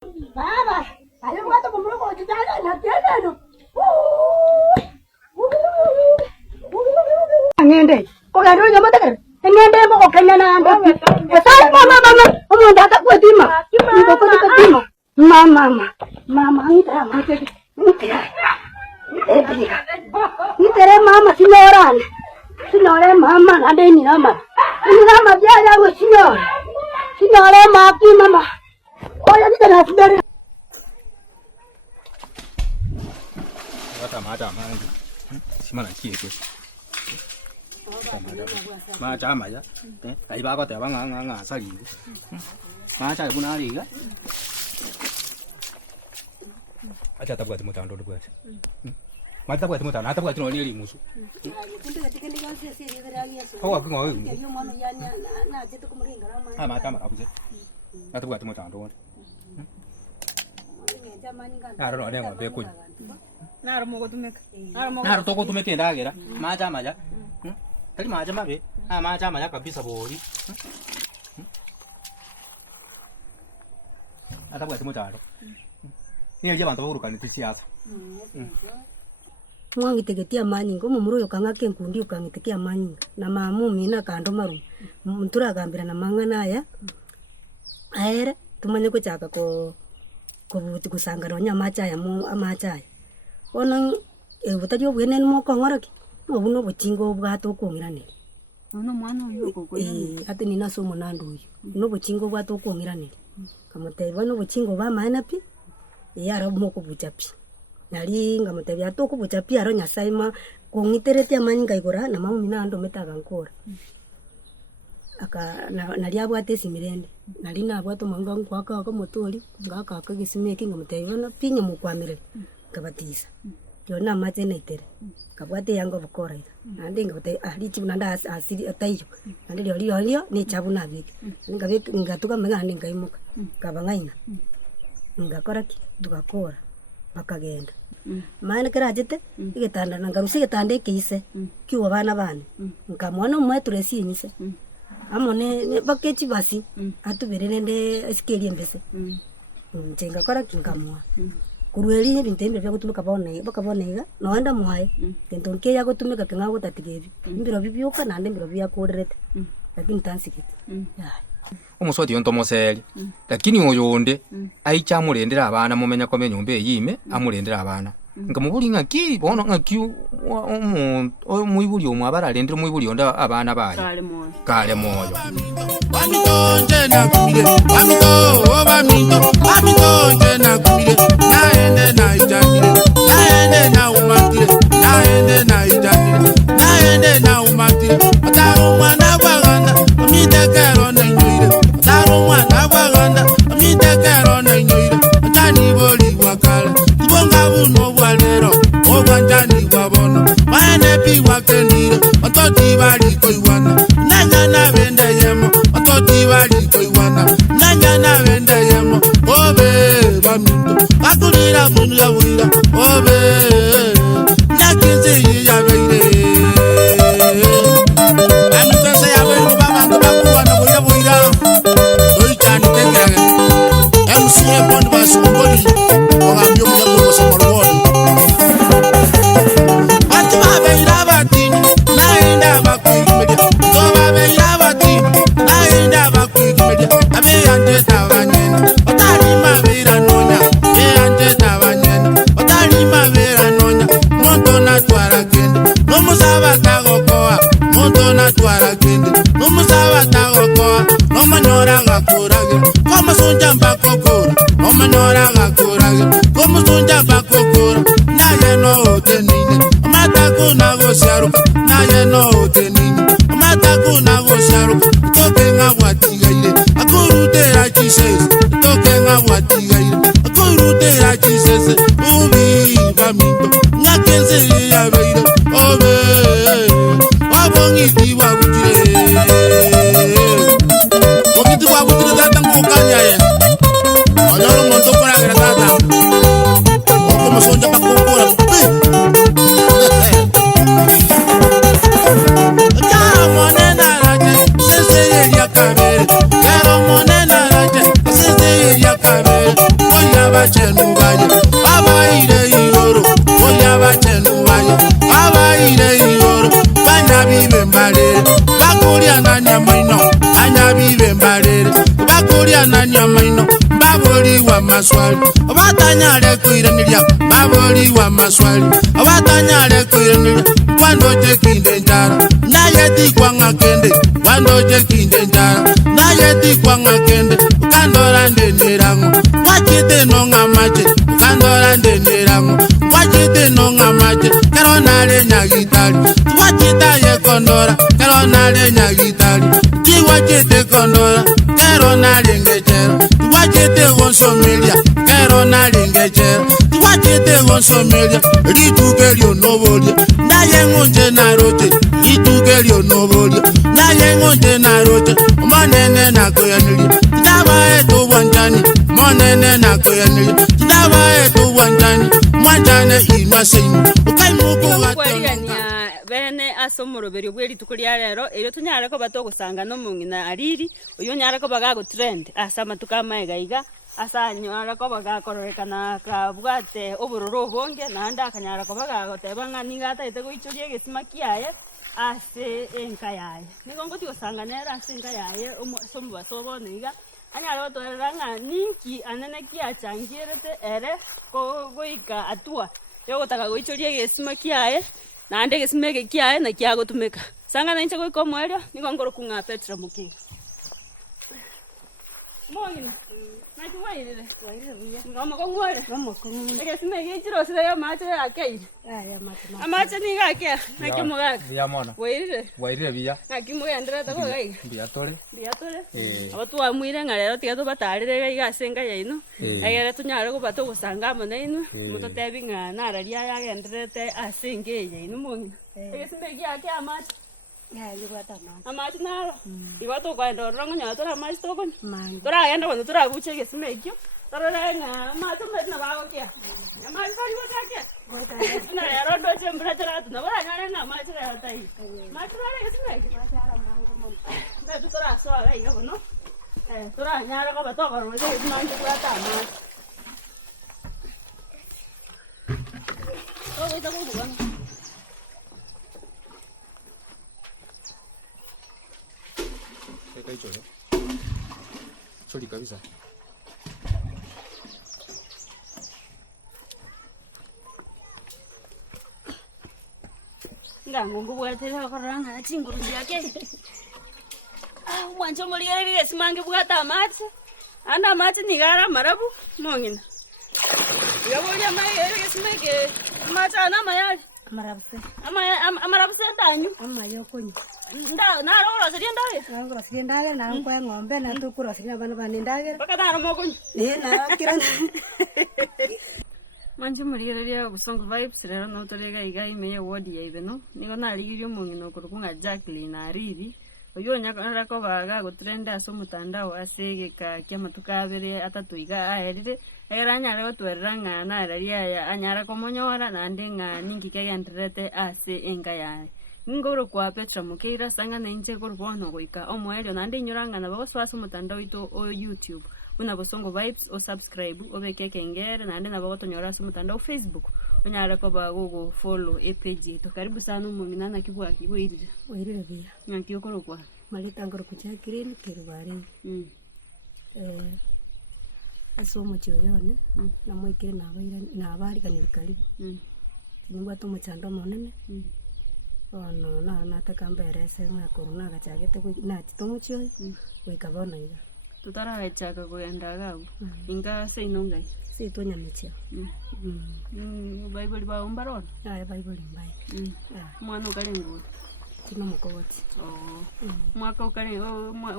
Mama, ayo kata pemulung kalau jalan nanti ada tu. Ngende, kok gak ada yang betul? Ngende mau kok kena nanda. Saya mama, mau datang buat Tima. Ibu kau dekat Tima. Mama ini terang macam ini terang mama sinyoran mama ada ini nama dia ada sinyoran maki mama. Oh ya kita nak dari. Macam si mana cie tu? Macam aja. Tadi bapak tu abang ngang asal ini. Macam pun ada juga. Aja tak buat temu tahun dulu buat. Macam buat temu tahun, atau buat temu lili musuh. Oh aku ngau. Macam apa sih? Atau buat temu tahun dulu. Naruh ada yang berikut. Naruh toko tu mungkin dah kira. Macam aja. Tadi macam apa? Macam aja kau bisa boleh. Atau buat temu tahun. Ni aja bantu urukan itu siasa. Mwangi tegetia manyi ngo mumuro yokanga kenkundi yokanga tegetia manyi na mamu mina kando maru mtura agambira na mangana ya aere tumanye ko chaka ko buti kusangana nyamacha ya mu amacha ona butari obwene mo kongoraki obuno buchingo bwato kongirane ono mwana uyu kokonyane ati nina somo nandu uyu no buchingo bwato kongirane kamuteba no buchingo ba mana pi yara moko buchapi nali ngamutebya to kubuchapi aro nyasaima kongiterete amanyi ngaigora na mamu mina ando metaga nkora aka nali abwate simirende nali nabwato manga nkwaka ka motori ngaka ka gisimeki ngamutebya na pinya mukwamire kabatisa yona mate naitere kabwate yango bukora ida nandi ngabate lichi nanda asiri atayo nandi lyo ni chabuna biki ngatuka manga ndi ngaimuka kabangaina ngakora ki tukakora bakagenda maana karajete igetanda nangarusi getande kise kiwa bana bane nkamwana umwe turesinyise amone bakechi basi atuberene nde eskelie mbese njenga kora kingamwa kurweli bintembe bya gutumika bakabonega noenda mwaye kento nke ya gutumika kenga gutatigebi mbiro bibyuka nande mbiro bya koderete lakini tansikiti Umuswati yonto moseli lakini oyonde aicha mulendera abana mumenya kwa nyumbe yime amulendera abana ngamubuli ngaki bono ngaki omuyibuli omwabara alendera omuyibuli onda abana baye kale moyo bamito tena kumire bamito tena kumire naende na ijanire naende na umatire naende na ijanire naende na umatire ataro mwana baganda mitekero na nyoire ataro mwana baganda mitekero na nyoire atani boli wakala tibonga buno bwalero obwanjani bwabono maene pi wakenire atoti bali koiwana nanya na bende yemo atoti bali koiwana nanya na bende yemo obe baminto akulira bunu ya wira obe nakize ya beire amitose ya beire baba ngabakuwa na boya boira doichani tekera emsiye bondo basongoli ogambyo ngo somorwori atuma beira batini naenda bakwimedia toba beira batini naenda bakwimedia abe ande tawanyene otari mabira nonya e ande tawanyene otari mabira nonya monto na twara kende no musaba tagokoa monto na twara kende no musaba tagokoa no manyora gakurage como sunja mbakokora no manyora gakurage como sunja mbakokora naye no otenine mata kuna gosharu naye no otenine mata kuna gosharu tokenga watigaire akurute achises tokenga watigaire akurute achises ubi baminto ngakenze ya beire obe obongiti wabutire obongiti wabutire tata ngukanya ye onoro monto kora gara tata okomo sonja pakokora karo monena raje sese ya kabere karo monena raje sese ya kabere bachenu baye abaire igoro oya bachenu baye abaire igoro banyabibe mbalere bakulia na nyamaino anyabibe mbalere bakulia na nyamaino baboli wa maswali abatanyale kuirenilya baboli wa maswali abatanyale kuirenilya kwando tekinde njara naye tikwanga kende kwando tekinde njara naye tikwanga kende kandora ndenderango wachite nonga mache kandora ndenderango wachite nonga mache karonale nyagitali wachita ye kondora karonale nyagitali tiwachite kondora karonale ngechera wachite wonsomelia karonale ngechera wachite wonsomelia litugelyo nobolia naye ngonje narote litugelyo nobolia naye ngonje narote monene nakoyanili ndabae tu wanjani monene nakoyanili ndabae tu wanjani mwanjane inwasenyi ukaimuko watania bene asomoroberio bweri tukuria rero ero tunyara ko batogusanga no mungina ariri uyo nyara ko bagago trend asa matuka maigaiga asa nyara ko bagakorekana ka bwate oburoro bonge nanda akanyara ko bagagoteba ngani gata ite goichorie gesima kiaye ase enka yaye nigongo tigosanga nera ase enka yaye somu basobo niga anyara batweranga ninki anene kiachangirete ere ko goika atua yo gotaka goichorie gesima kiaye nande gesima kiaye na kiagotumeka sanga na inche goiko mwerio nigongoro kunga Petra muki Morning. Naji wairire. Wairire biya. Ngoma ko ngwere. Ngoma ko ngwere. Ege sime ge chiro sire yo mache akei. Ya mache. Amache ni ga ke. Naki muga. Biya mona. Wairire. Wairire biya. Naki muga ndira ta ko gai. Biya tore. Biya tore. Abatu amwire ngare tiga to batarire gai ga senga ya inu. Egere tunyare ko bato gusanga mona inu. Muto tebi nga nararia ya gendrete asenge ya inu mungi. Ege sime ge ake amache. Ya ligwata man. Amache naro. Iwato kwa ndo rongo nyato amache to kon. Tora yenda kono tora buche ke smekyo. Tora na amache met na bago kya. Amache kari wata kya. Na ya rodo chembra tora tu na bara nyare na amache ra tai. Amache ra ke smekyo. Amache ara mango mon. Be tu tora so ara iga kono. Tora nyare ko bato karo je amache wata amache. Oh, ita ko bukan. Chori kabisa. Ngangongo bwatera koranga chinguru yake. Mwancho ngoliere simange bwata amache. Anda amache nigara marabu mongina. Yabonya mai ere simeke amacha na mayali. Amarabse. Amarabse danyu. Amayo konyi. Nda na ro seria ndaye. Na ro seria ndaye na ko ngombe na tu kuro seria bana bana ndaye. Baka na mo konyi. Na kirana. Manje murigereria Busongo Vibes rero no torega igai me wodi ya ibeno. Nigo na rigirio mungino kurukunga Jacqueline ariri. Oyo nyakara ko baga go trenda aso mutandao asege ka kya matuka abere atatu iga aherire. Eranya leo tweranga na raria ya anyara ko monyora na ndinga ningi kegenderete ase enga yae. Ngoro kwa Petra Mukeira sanga na inche korbono goika omwelio na ndinyuranga na bagoswaso mutandao ito o YouTube. Una Busongo Vibes o subscribe obeke kengere na ndina bagotonyora so mutandao Facebook. Onyara ko bago follow page to karibu sana mungina na kibwa kibwirire. Wairire biya. Nyanki okoro kwa. Malita ngoro kuchakireni kirwari. Aso mochiyone na mwikire na abari kaniri karibu. Nyumba to muchando monene. Ono na nataka mberese na corona gachagete na titomuchyo wikabona iga. Tutara hechaka kuyenda gagu. Inga se inongai. Si tonya michyo. Bible ba umbaron. Ya Bible mbai. Mwana ukalengu. Kino mukoboti. Mwaka ukale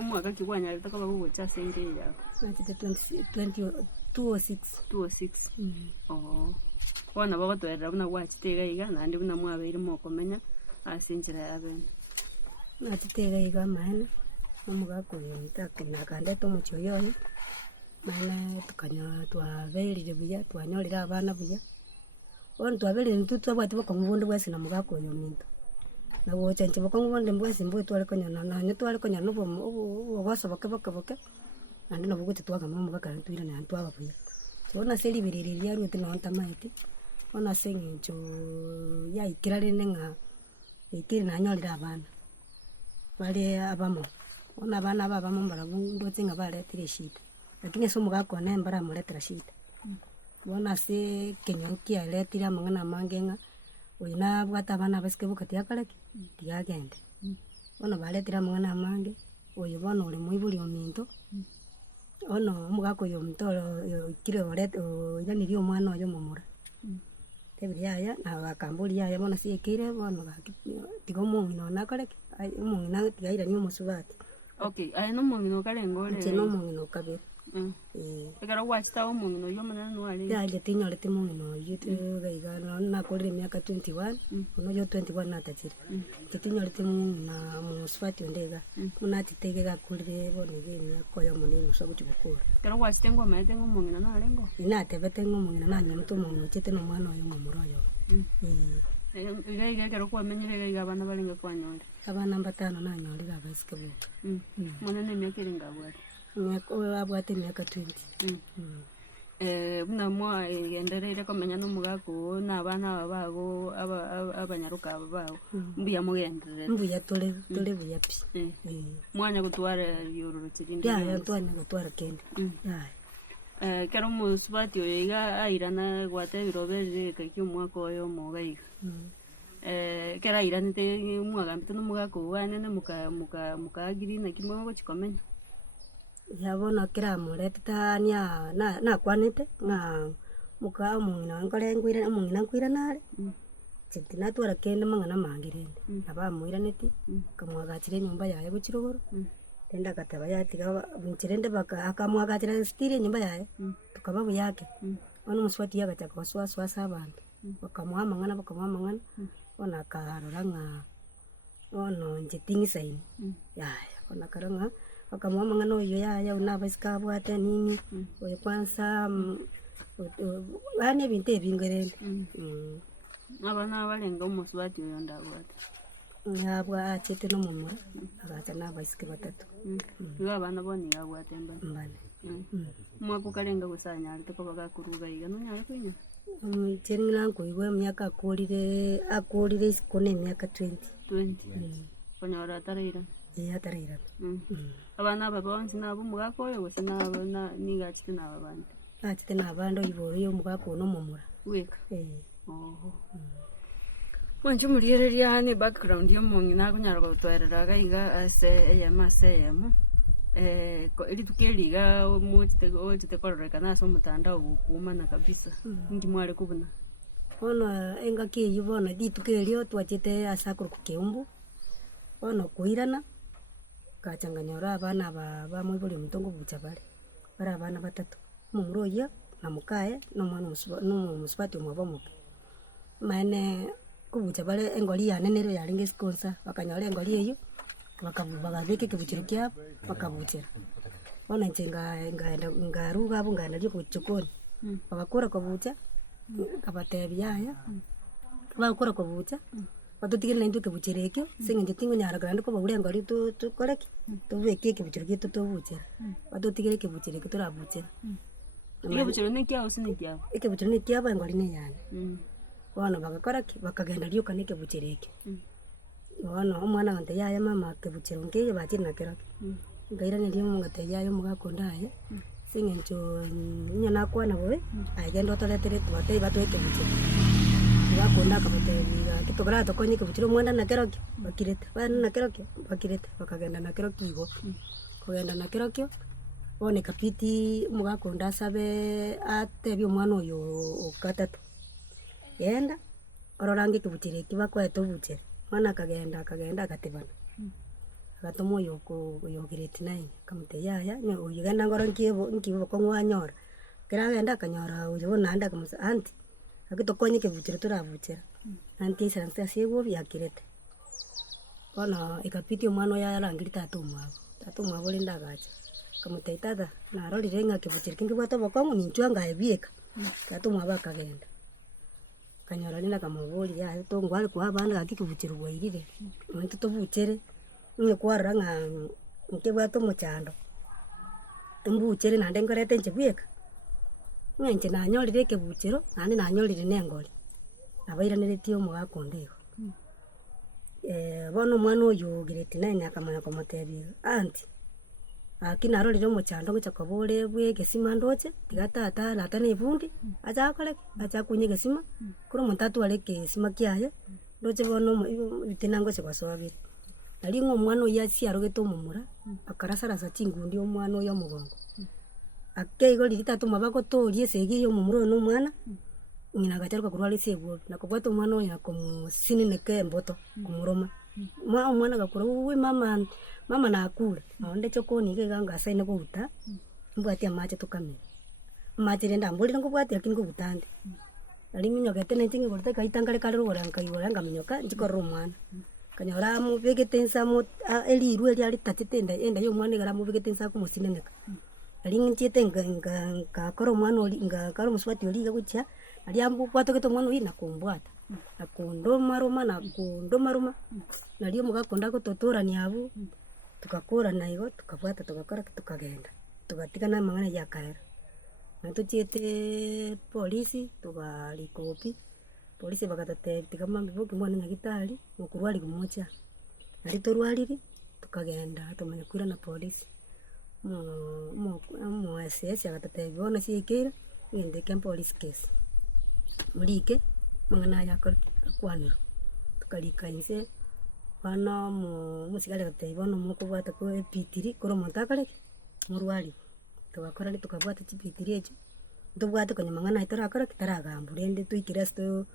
mwaka kiwanya litaka bago cha senge yako. Na chite 206. 206. Wana bago twera buna wachitega iga nandi buna mwabeire mokomenya asinjira yabene. Na chitega iga mahana. Omuga kuyonta kina kande to mucho yoyo. Mana tukanya twaberire buya twanyorira abana buya. Ono twaberire ntutwa bwati bakomubundi bwese na muga kuyominto. Na wocha nche bakomubundi bwese mbwe twale konyana na nyo twale konyana bo boso bakaboka. Andi na buguti twaga mu muga kan twira na ntwa babuya. Ona seli biririria ruti no ntamaiti. Ona sengincho ya ikirare nenga ikiri na nyorira abana. Bali abamo. Ona abana babamo mbarabu ndotinga baletire shida. Lakini somo gako ne mbara muletera shida. Bona se kenyorukia letira mangana mangenga. Oina bwata abana basike bukati yakareke. Tigagende. Bona baletira mangana mange. Oyo bono uri muiburi ominto. Ono mugako yo mtoro ikire orete iraniri omwana oyo momura. Tebiri yaya na bakamburi yaya bona siekire bono tigo mungino nakareke. Mungina tigaira ni omusubati. Okay, aya no mungino karengore. Tino mungino kabiri. Ekara wachita omungino yo manana no ali. Ya je tinyorete mungino yitu gaiga na korire miaka 21 ono yo 21 natachire. Tinyorete mungina musubati ondega. Muna titege gakurire bonege miaka yo munini so guchukura. Ekara wachita ngoma ete mungino no alengo. Ina tebete mungino na nyomuto mungino chete no mwana oyo momuroyo. Iga kero kwa menyere iga bana balinga kwa nyonde. Abana mbatano na nyorira abasike buka. Mwana ne myaka iringa bwari. Abwate miaka 20. Buna mwa yenderere komenya no mugako na abana babago abanyaruka babago. Mbuya mugendere. Mbuya tole buya pi. Mwanya gutwara yororo kirindi. Ya twana gutwara kende. Ya. Kero musubati oyiga airana gwate birobere kakyo mwaka oyo mogaiga. Kera iranite mwaga mpito no mugako wane ne mukagiri na kimwe go chikomenya. Yabona kira mureteta na kwanete nga muka mungina ngore ngwira nare. Chitina twara kende mangana mangirende. Aba muiraneti kamwagachire nyumba yaye guchirogoro. Tenda kataba yatiga bunchirende baka akamwagachira stiri nyumba yaye. Tukaba buyake. Ono muswati yagacha kwaswa sabantu. Bakamwamangana. Ona karoranga ono njetingisaini. Yaya ona karanga bakamwamangana oyo yaya unabasika bwate nini oyo kwanza bane binte bingerende. Abana balenga umuswati oyo ndabwate. Yabwa chete no mumura agacha nabasike batatu. Iga abana boni yabwate mbane. Mwako kalenga gusanya arite ko bagakuruga iga no nyare kwinya. Cheringa nko igwe myaka akurire isikone myaka 20. Konyora atareira. Atareira. Abana babonsi nabo mugako yo gusina abana nigachite nababandi. Achite nabando ibo yo mugako no mumura. Weka. Oho. Wanju murireria ni background yo mungina kunyara gutwerera gaiga ase eyama. Ili tukiriga muchite kororeka naso mutandao gukumana kabisa. Ndi mware kubuna. Ono enga kiyibona ditukerio twachite asakuru kukeumbu. Ono kuirana kachanganyora abana ba mwibuli mutongo buchabale. Bara abana batatu. Mumuroya na mukaye no mwana musubati umwabo mane kubuchabale engoli yanenero yalinge sponsor bakanyora engoli eyo. Bakabike kibuchiro kyabo bakabuchira. Ona ncenga ngaruga abo ngana ryo kuchukoni. Bakakora kubucha kabatebiyaya. Bakakora kubucha. Batutigire nduke buchirekyo singe tingo nyara grande ko bagure ngari to koreki. Tubeke kibuchiro kito to buchira. Batutigire kibuchireke turabuchira. Iyo buchiro ne kyao sine kyao. Buchiro ne kyabo ngari ne yana. Ona bakakora bakagenda ryo kanike buchireke. Ono omwana wante yaya mama kebuchiro ngeye bachina kerake. Ngaira ndio mungate yayo mugakondaye. Singencho nyana kwana bowe. Agenda toletere twate batweke buchiro. Bakonda kabate biga kitogara tokonye kebuchiro mwanda na kerake. Bakirete. Bana na kerake. Bakirete. Bakagenda na kerake igo. Kugenda na kerake. One kapiti mugakonda sabe atebyo mwana oyo okatatu. Yenda ororange kebuchiro kibakwa tobuchiro. Mwana akagenda agatebana. Agatomo yo grade 9 kamute yaya uyigana ngoro nkibo ko mwanyora. Kira agenda akanyora uyo nanda kamusa anti. Agitokonye kebuchiro turabuchira. Anti sansa sego byakirete. Ona ikapiti omwana ya rangirita atumwabo. Atumwabo linda gacha. Kamute tata na rorire nga kebuchiro kingi bwato bokongo ninchwanga ebieka. Atumwabo akagenda. Kanyora nina kamubuli ya to ngwali kwa bana akikibuchiro bwairire. Muntu to buchere. Nye kwaranga nke bwato muchando. Mbuchere nande ngorete nchebieka. ng'enche nanyorire ekebuchero naende nanyorire na engori nabairaneretie omogakondego. Bono omwana oyo grade 9 akamanya komotebia anti aki narorire omochando ngocha kobore bwa egesima ndoche tiga tata nata na efundi acha akore acha kunye egesima kore omonto atware egesima kiaye ndoche bono tina ngocha kwasobire nari ng'a omwana oyo achiarogete omomura akarasarasa chingundi omwana oyo omogongo akeigoriri tata mabagotoria esegi ya omomura oyo na omwana ng'ina agacharuka korwara ase egwobi nakobwata omwana oyo nakomosineneka emboto komoroma omwana agakora uwe mama nakure naonde chokoniga iga ngasaine kouta mbwati amache tokamera amache renda mborire nkobwati lakini kouta nde nari minyogete nenche ngigorete kaitangare kare rogora nkaigora ngaminyoka nchikorera omwana kanyora amobegete nsamo eriru eri aritachete enda ya omwana igara amobegete nsa komosineneka nari nchiete ngakora omwana ori ngakara omosubati ori iga gochia nari ambwatogete omwana oyi nakombwata nakondomaroma nari omogakonda gototorania abwo tukakorana igo tukabwata tugakora tukagenda tugatigana amang'ana yakaera natuchiete polisi tugarikopi polisi bagatatebia tiga mambiboki mwana nyagitari mokurwari gumocha nari torwariri tukagenda tumanya kwira na polisi mo SS agatatebia bono chiekere ng'endeke police case murike mang'ana yakora akwanero tukarika inse bana musigare gatei bono mokobwata ko epitiri kore omonto akareke morwari tugakora ni tukabwata chipitiri echo tubwate konya mang'ana itorakora kitaragambu rende tuikire sto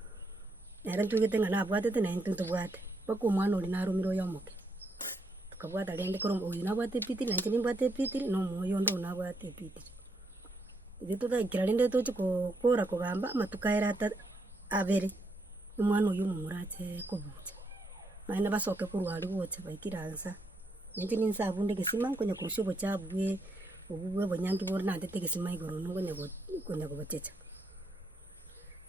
nere ntugete ng'a nabwatete naye ntubwate mpaka omwana ori narumire oyo omoke tukabwata rende kore oyo nabwate epitiri nainche nimbwate epitiri na omoyo ondo nabwate epitiri igo tugaikera rende tochi kora kogamba amatukaera ata abere omwana oyo omomura ache kobucha maene basoke korwari gocha baikira nsa ninche ninsa abunde egesima nkonya korusha obochabu bwe obonyangi bore nantete egesima igoro nkonya kobochecha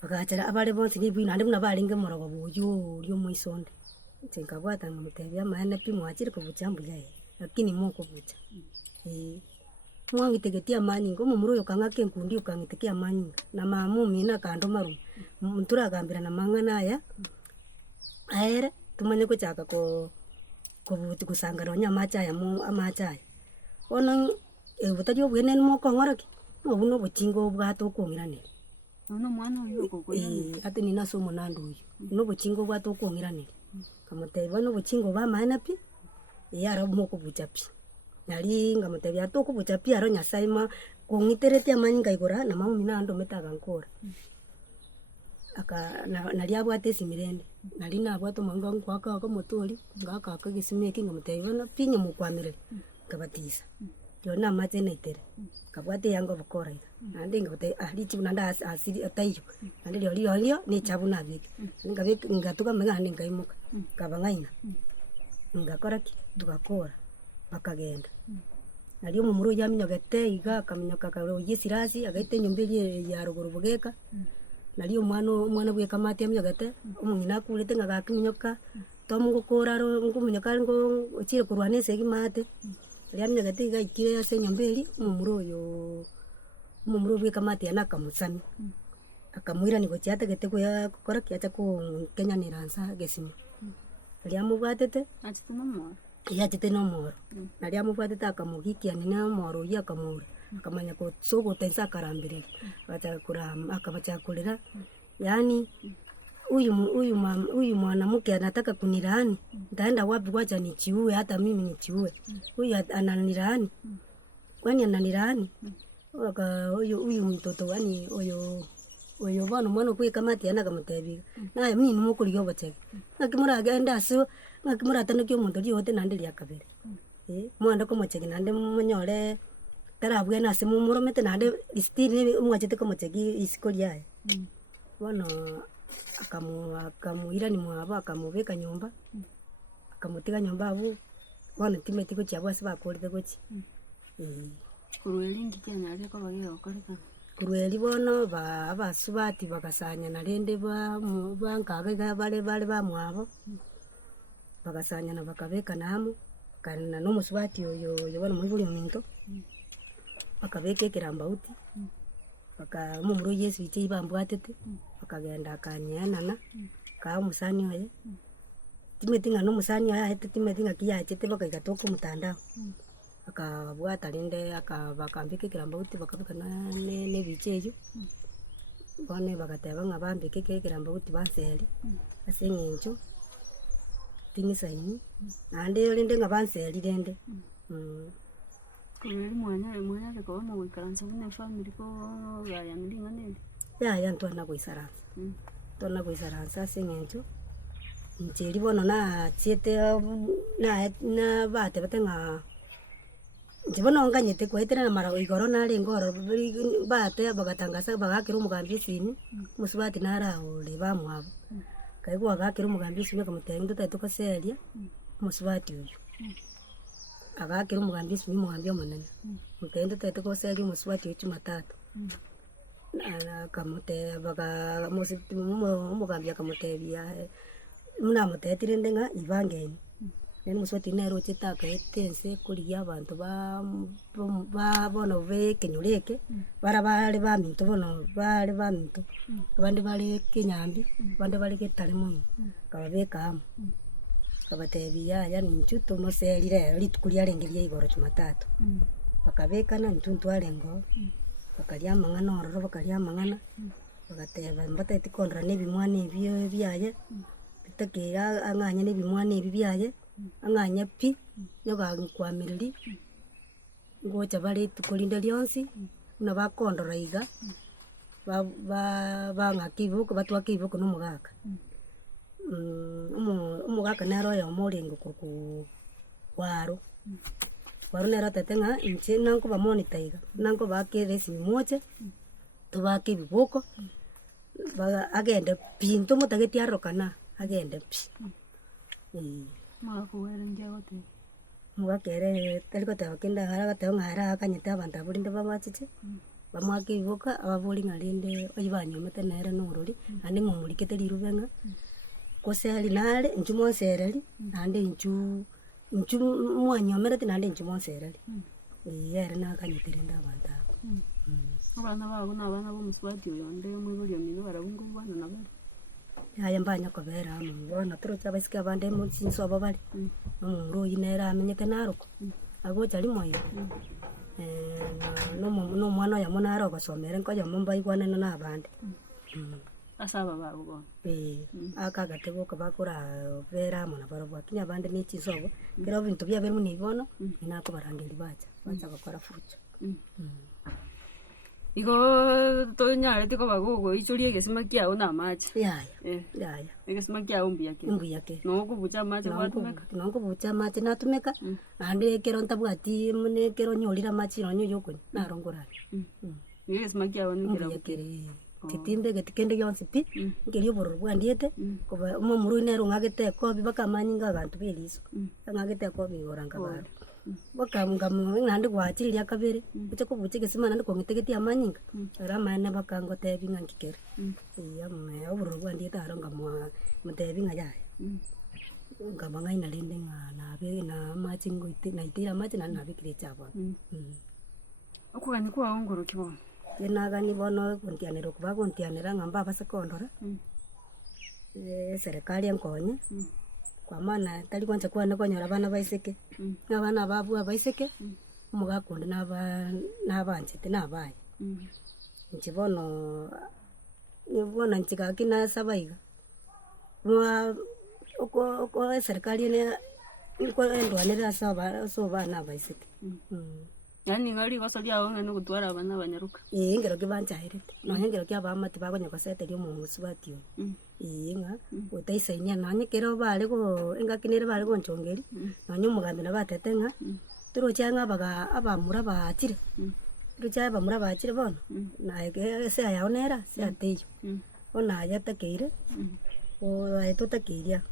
bagachara abare bonsi nibwi naende buna barenge morogo boyo orio omoiso onde inche nkabwata ngamotebia maene pi mwachire kobucha mbuya lakini mokobucha mwang'itegetie amanyinga omomura oyo okang'aka enkundi okang'itekia amanyinga na mama omino akande marumu nturagambera na mang'ana aya aere tumanye gochaka gosangana onya amache aya bono botari obwene mokong'oroki obwo na obochinga obwate okong'iraneria Ono mwana oyo okokoyana. ate nina ase omonando oyo na obochinga obwate okong'iraneria kamotebia bono obochinga obo amaene pi aro mokobucha pi nari ngamotebia ate okobucha pi aro nyasaye kong'iterete amanyinga igora na mama omino andomete agankora nari abwate esimirende nari nabwate omong'ina nkwakaka omotori ngakaka egesima eki ngamotebia bono pi nyamokwamereri ngabatisa yona amache naitere kabwate yango bokora iga nande ngabotebia richibu nande asiri ataiyo nande riorio nechabu nabeke ngatuka megande ngaimuka kabang'aina ngakora ki tugakora bakagenda nari omomura oyo aminyogete iga akaminyoka akaroyia esirasi agaita enyomba eri ya ruguru bogeka nari omwana bwa ekamati aminyogete omong'ina akurete ng'a gakiminyoka tomogokora ngominyoka ochire korwa na esegi mate nari aminyogete iga aikire ase enyomba eri omomura bwa ekamati yana akamosamia akamoirani gochia atagete gokora ki acha konkenyanera nsa egesima nari amobwatete Achite nomoro. yachete nomoro nari amobwatete akamogikiani na omoro oyo akamora akamanya gosogota nsa akarambireri akabacha korera yaani huyu mwanamke anataka kuniraani ntaenda wapi wacha nichiue hata mimi nichiue huyu ananiraani kwani ananiraani huyu mtoto yani oyo bono mwana kwe kamati yana kamotebia naye mimi nimokoriga obochege ng'akimura agenda ase ng'akimura atanokia omonto riote nande ria kabere mwende komochegi nande monyore tarabwene ase momoromete nande still mwachete komochegi isiko riaye bono akamuirani mwabo akamobeka nyomba akamotiga nyomba abo bono timeti gochia abo ase bakorete gochi Kurweli ngikenya aria ko bagio okoreka. kurweri bono abasubati bagasanyana rende bankaga iga bare bamwabo bagasanyana bakabeka namo kana n'omusubati oyo bono muri buli ominto bakabeka ekirambauti baka mumuru Yesu iche ibambwatete bakagenda akanyeanana ka musani oye timetinga no musani oye ahete timetinga kiyachete bakaiga toko mutandao akabwata rinde bakambike kirambauti bakabika ne bicheju bone bagateba nga bambike kirambauti banseri aseng'encho tingisaini nande rinde nga banseri rinde Kurweli mwana reko mo wikaransa bune family ko gaya ndinga nende. ya ntwana gwisaransa twana gwisaransa aseng'encho ncheri bono na chiete na bate batenga njibono nganyete kwetera na mara igoro nari ngoro bate bagatangasa bagakira umugambi isini musubati nara ule bamwabo kaigwa bagakira umugambi isini bakamutenda tutatuka seria musubati uyu agakira umugambi isini umugambi omunene mutenda tutatuka seria musubati uyu matatu na kamute baga umugambi akamutebia muna mutetire ndenga ibangeni nene musubati nero chitaka etense kuria abantu ba bono be kenyureke bara bale ba minto bono bale ba minto abandi bale kinyambi abandi bale ketale munyi kababeka amu kabatebia ya ninchuto moserire litukuria rengeria igoro Jumatatu bakabeka na ntuntu arengo bakaria mangana ororo bakaria mangana bagateba mbatete kondra nebimwana ebyo byaye bitakira anganya nebimwana ebi byaye anganya pi yoga kwamiriri ngocha bari tukulinda lyonsi na bakondora iga ba ngakibuko batwakibuko n'umugaka umugaka naro ya moringo ku waro nero tetenga inche nanko ba monitor iga nanko bakere simu moja tubaki bibuko ba agende pinto mutageti arokana agende pi Mwakuwele njagote. Mwakere taliko tawakenda haraga ngara akanyita abantu aburinde babachiche bamwakibuka ababuri ngarinde oyibanyomete nere n'ururi andi mumurikete lirubenga koseli nale njumo sereri andi nju mwanyomerete nande njumo sereri yere nakanyitirinda abantu Abana bago n'abana bo musubati yonde mwibuli omino barabungu bana nabari. Yaya mbanya kobera bona turocha basika bande mu sinso ababali mumuru yinera amenyete naruko agocha limoyo no mwana ya mwana aro basomere nko ya mumba igwana na abande Asaba bago bo. Akagatego kabakura vera mona barabwa kinya bande ni chisobo kero bintu bya bero ni bono inako barangeli bacha bakora fucho Igo tonya rete ko bago ichuri egesima kia ona maji. Yaya. Egesima kia umbi yake. No kubucha maji kwatumeka. No kubucha maji natumeka. Ande kero ntabwati mune kero nyolira maji no nyoko narongora. Egesima kia onu kira yake. Titimbe getikende yonsi pi ngeri oboro bwandiete kuba umumuru nero ngagete ko bibaka manyinga abantu beliso. Ngagete ko bigoranga baro. Bakamgamu nandi gwachiri yakabere uche kubuche gesima nandi kongetegeti amanyinga ramana bakango tebi ngangikere ya me oburo bwandi taronga mutebi ngaya ngabanga ina linde na be na machingo ite na itira machi na bikire chabo okugani kwa ongoro kibo yenaga ni bono kuntianero kuba kuntianera ngamba basekondora serikali enkonye kwa maana tali kwanza kwa nakonyora bana baiseke n'abana babu baiseke umugakunde n'abanjete n'abaye nkibono nkigakina sabaiga uko serikali ne uko endwanira so bana baiseke yani ngari basolia aho no gutwara abana banyaruka ngero kibanchairete no ngero kya bamati bagonya kwasete lyo mu musubati inga utaisainia nanye kero bale go engakinere bale go nchongeri nanye umugambi na batetenga turo cyanga baga abamura bachire turo cyaba bamura bachire bono na ese ayaonera se ateyo ona yatakeire o ayetotakiria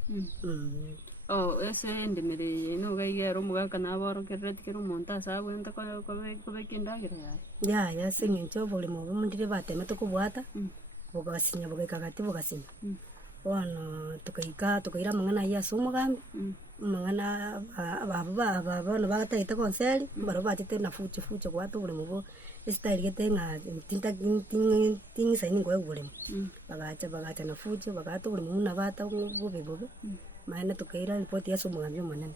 ese ndemere no gaigero mugaka naboro kerete kero monta sabo enta ko bekindagira ya singincho bole mu bumundire bateme to kubwata bugasinya bugakagati bugasinya bono tukaira amang'ana ya ase omogambi amang'ana bono bagataete konseri mbaro bachete na fuche gwata oboremo bo esitaili gete ng'a ting'isaini ngoe oboremo bagacha na fuche bagata oboremo buna bata bobe maene tukaira ripoti ase omogambi omonene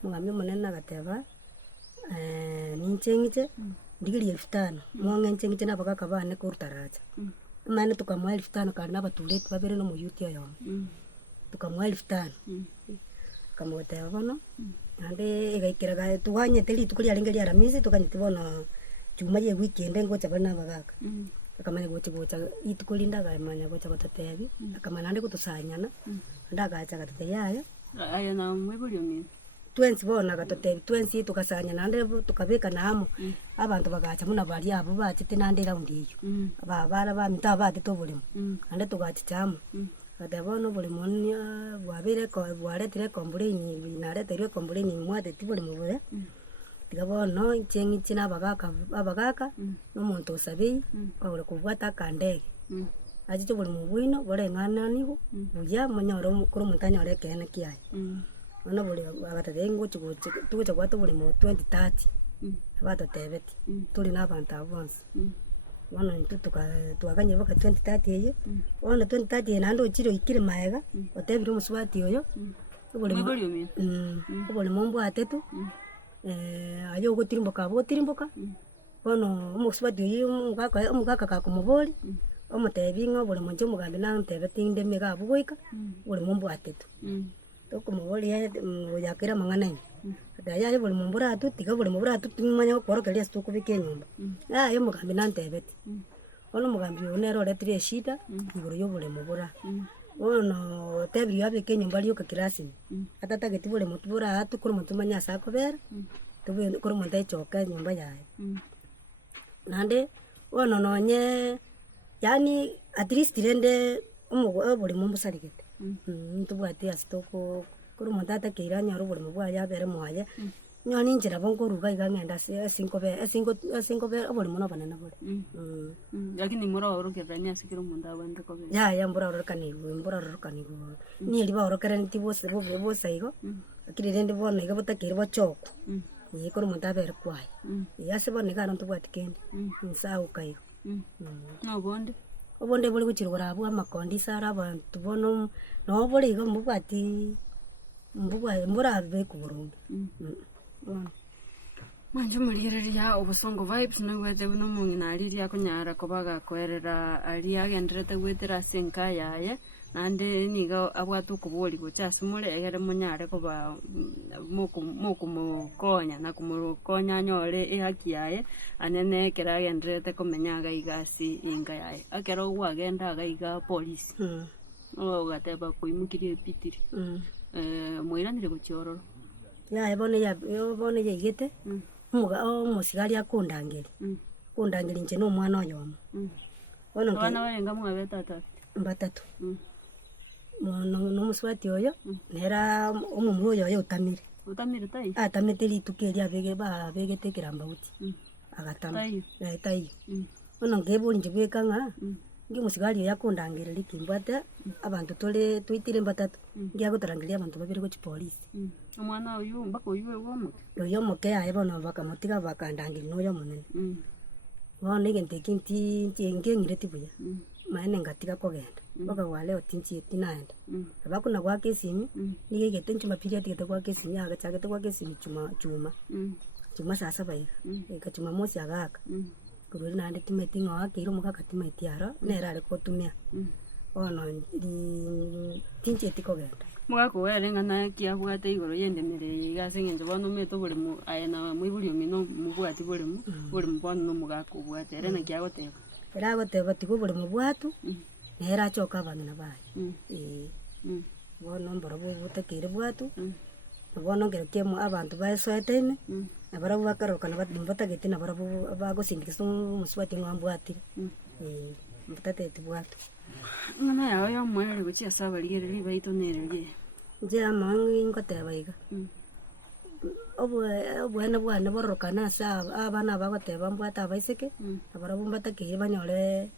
omogambi omonene agateba ninche eng'iche ndigirie 5,000 mwang'enche eng'iche na abagaka bane koruta racha maene tukamoa 5,000 kandi nabatureti babere na omoyuti oyomo tukamoa 5,000 kamogoteba bono ande igaikeraga twanyete rituko riarenge ria aramisi tukanyete bono chuma ye weekend ngocha bana abagaka akamanya gocha rituko rindagamanya gocha gotatebi akamanya ande gotusanyana ndagacha gatatebi ayo na mwebuli omino 20 bona gatotebi 20 tukasanya nande tukabeka namo abantu bagacha muna bali abo bachite nande round iyo ababara bamita bate tobulimo ande tugachichamo ate bono bulimo nya bwabire ko bwaretire komburini binareterwe komburini mwate tibulimo bwe tigabono chengi china abagaka n'omuntu osabi obule kubwata kandege achicho bulimo bwino boreng'ana nigo buya monyoro kuri mutanya ore kene kiaye ono buli abatadengo tugocha gwata buli mu 2030 abatatebeti tuli n'abantu abonse bono twaganye boka 2030 eyo bono 2030 nando chiro ikire maega otebire omusubati oyo obuli mu atetu ayo gotirimboka bono omusubati oyo omugaka kakumubori omutebi ng'o buli monche omugambi nantebeti ndemega abugoika buli mu atetu tokumubori yakira mang'ana daya buli mumbura atu tiga buli mumbura atu tumanya okorokeria tukubika enyumba yo mugambi nantebeti ono mugambi onero retire shida iguru yo buli mubura ono tebiri abike enyumba ryo kakirasini atatageti buli mutubura atu kuri mutumanya asakobera tubu kuri muntechoka enyumba yaye nande ono nonye yani at least rende buli mumbusarigete ntubwate asitoko kuri mutata keiranya ro buli mubwa yabere mwaye nyoni njira bongoruga igangenda sinkobe buli muno banana buli lakini mura orokerania sikiro munda wende kobe ya mbura orokani ni liba orokera nti bose igo akiri rende bona iga botakiri bochoko ni kuri mutabere kwaye yase bone kana ntubwate kende nsa ukaigo no bonde obonde buli guchirugura abu amakondisa abantu bono no buli igo mbubati mbura be ku Burundi manje murireria obusongo vibes no wete no mungina ariria kunyara kobaga kwerera ari agenderete gwetera senka yaye nande niga abwatu kubori gocha sumure egere munyare koba mukonya na kumukonya nyore ehaki yaye anene kera agenderete komenyaga igasi inga yaye akero gwagenda gaiga police gateba kuimukirie pitiri mwiranire guchiororo bone yaigete omusigari akundangeri kundangeri nche n'omwana oyomo bono abana barenga mwabe batatu n'omuswati oyo nera omumuru oyo utamire tai atamete rituko eria babegete ekirambauti agatama tayo bono ngebori nche bweka ng'a ngimusigari oyo akundangereri kimbwate abantu twaitire batatu ngiagotarangeria abantu babere gochi polisi omwana oyo mbaka oyo oyo omoke yaye bono bakamotiga bakandangeri n'oyo omonene bono egente eki nkeng'ireti buya maene ngatiga kogenda bakagwale oti nchieti naenda abakuna gwaka esimi niga egete nchumapiri atigete gwaka esimi agachagete gwaka esimi chuma saa 7 iga eka Jumamosi agaka kururi nande timeti ng'oakeire omogaka timeti aro nera are kotumia bono tinchieti kogenda mugaka wereng'ana kiabwate igoro yendemere igase ng'encho bono ometo boremo aena mwiburi omino mubwati boremo bono nomogaka obwate ere naki agoteba eragoteba tigo boremo bwatu nera achoka abang'ina baye bono mboro botakeire bwatu bono ngero kiamo abantu baesoeteine nabaro bakarokana batagete nabaro bagosindikisa omuswati ng'ambwatire mbatatete bwatu ng'ana yawe yomwereri gochi ase abarigereri baito nererie nche amangi ngoteba iga obwene bwane bororokana ase abana abagoteba mbwate abaiseke nabaro mbatakeire banyore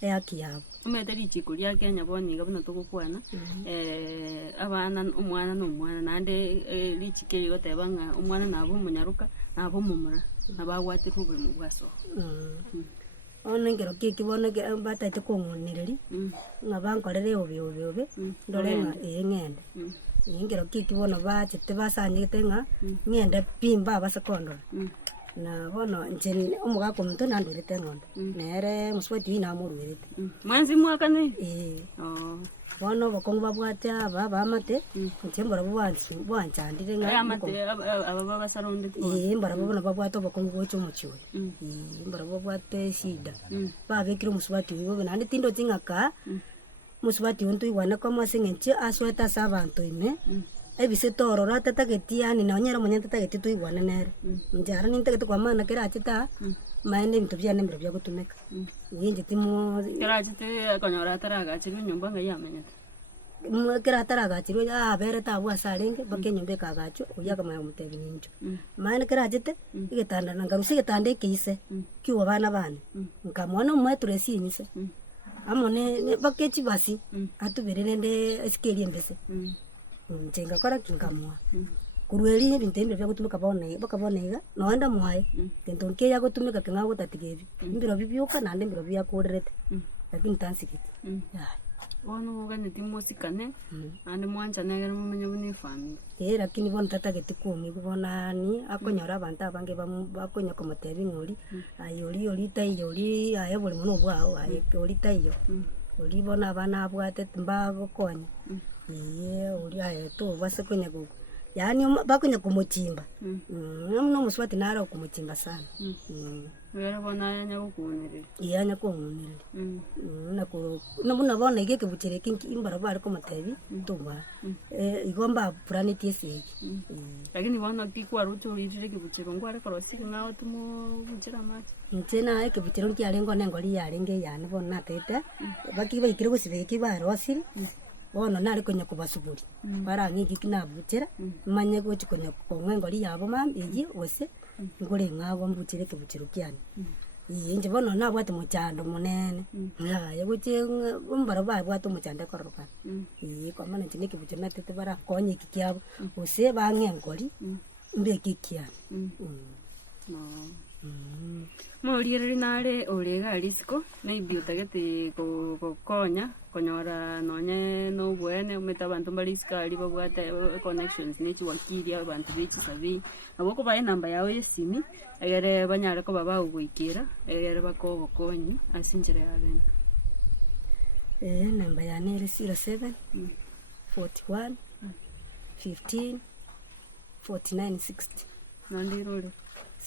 haki yabo umete richiko ria Kenya boni gabona tugukwana abana umwana n'umwana nande richike rigoteba nga umwana nabo munyaruka nabo mumura nabagwatirwe buri mu bwaso ono ngero kikibona bataite kungunireri nga bankorere obe ndore nga ngende ingero kikibona bachete basanyite nga ngende pimba basakondora na bono nje umugako muntu nandurite ngondo nere muswati wina amurwirite mwanzi mwaka ne bono bakongo babwate aba bamate nchembora bwanchandire nga amate aba basarondete mbara babona babwate bakongo bocho muchiwe mbara babwate shida babekire muswati wiwe nande tindo tingaka muswati untu iwana kwa masengenche asweta sabantu ime ebise torora tatagetiani na onyera munya tatageti tuigwana nere njara nintageti kwa mana kera chita maende bintu byane mbere bya gutumeka yinje timo kera chite konyora taraga chiru nyumba nga yamenyete kera taraga chiru abere tabwa sarenge bake nyumba kagacho uyaga mayo mutebi ninjo maende kera chite igetanda nangarusi getande kise kiwa bana bane nkamwana mweture sinyise amone bakechi basi atuberere nde eskelie mbese njenga kora kingamwa kurweli ibintu imbere bya gutumika bakabonega noenda mwaye kento nke ya gutumika kinga gutatigebi imbiro bibyuka nande imbiro bya kurerete lakini tansikiti ono gane timosikane ande mwanja negera mumenye buni family lakini bona tatageti kumi kubona ni akonyora abantu abange bakonya komotebi ngori ayoli tayoli aye buli muno bwao aye oli tayo oli bona abana abwate mbago konya uri aye to basekonya go yani bakonya kumuchimba no muswati nara kumuchimba sana wera bona nya gukunire nya kungunire nabona bona igeke buchere kinki imbara bari ko matebi tumba igomba planet yesi lakini bona kikwa rucho ritire kibuchero ngware korosi ngaho tumo buchira machi ntena ke buchero nkiarengo nengori yarenge yani bona tete bakiba ikire gusibeki barosiri bono nari konya kubasuburi bara ngiki kinabuchera manye ko chikonya kongengori yabo mambeji wose ngore ngabo mbuchire ke buchirukiana inje bono nabwate muchando munene yaguche umbara babwate muchande koroka kwa maana chine ke buchina tete bara konye kikyabo wose bangengori mbeki kiana Muriere nare orega risiko maybe utagete konya konyora nonye no bwene umeta bantu bariska ali babwata connections nichi wakiri abantu bichi savi aboko baye namba yawe yesimi egere banyara ko baba ugwikira egere bako bokonyi asinjira yabene namba ya nere 07 41 15 49 60 nondirore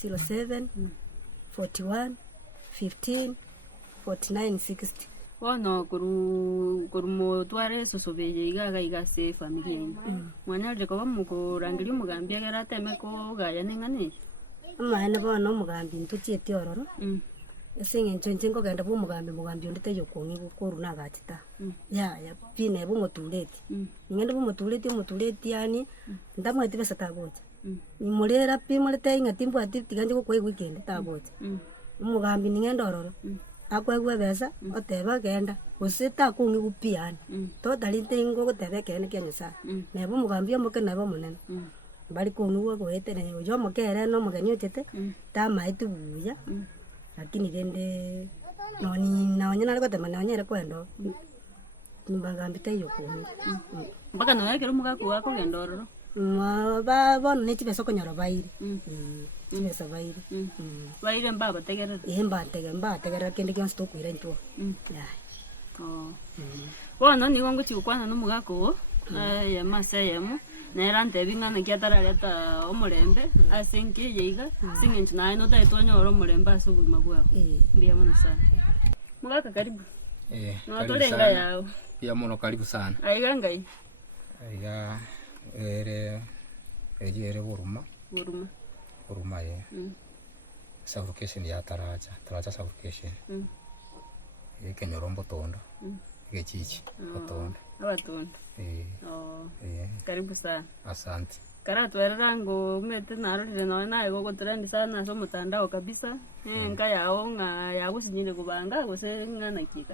07 41 15 49 60 wono kurumo tware sosobeje igaga igase familia mwana reko bamukurangiri umugambi agera teme ko gaya ningane amana bono umugambi ntuchete ororo esinge nchonje ngo genda umugambi ndite yokongi gukuru nagachita ya pine bumutureti ngende bumutureti yani ndamwete besa tagocha nimurera pimurete inga timbu ati tiganje ko kwe weekend tagocha umugambi ningenda ororo akwegwe besa oteba genda usita kungi gupiana to dalinte ngo gutebe kene kenyesa nebo umugambi omoke nebo munene bari kunuwa goetere yo mokere no mugeni uchete tama itubuya lakini rende noni naonyana riko temana onyere kwendo nimbagambi tayo kumi mpaka no yakero mugako wako gendororo ba bon ne tibe sokonyoro baire tibe so baire baire mbaba tegerera mba tegera kende kyo sto kwira ntwo ya bona ni gongo chikwana no mugako ya masayemo nerante bingana kiatara leta omurembe asinki yiga singenchi na no dai tonyoro omurembe asubuma bwa ndiya mona sana mugaka karibu no tolenga yao ya mono karibu sana aiga ngai aiga ere buruma ye fabrication ya taracha fabrication kenyorombo tondo gechichi botondo karibu sana asante karatwerera ngo mete narorire noe naye gogo trend sana so mutandao kabisa nka yao nga yagusinyire kubanga gose ngana kika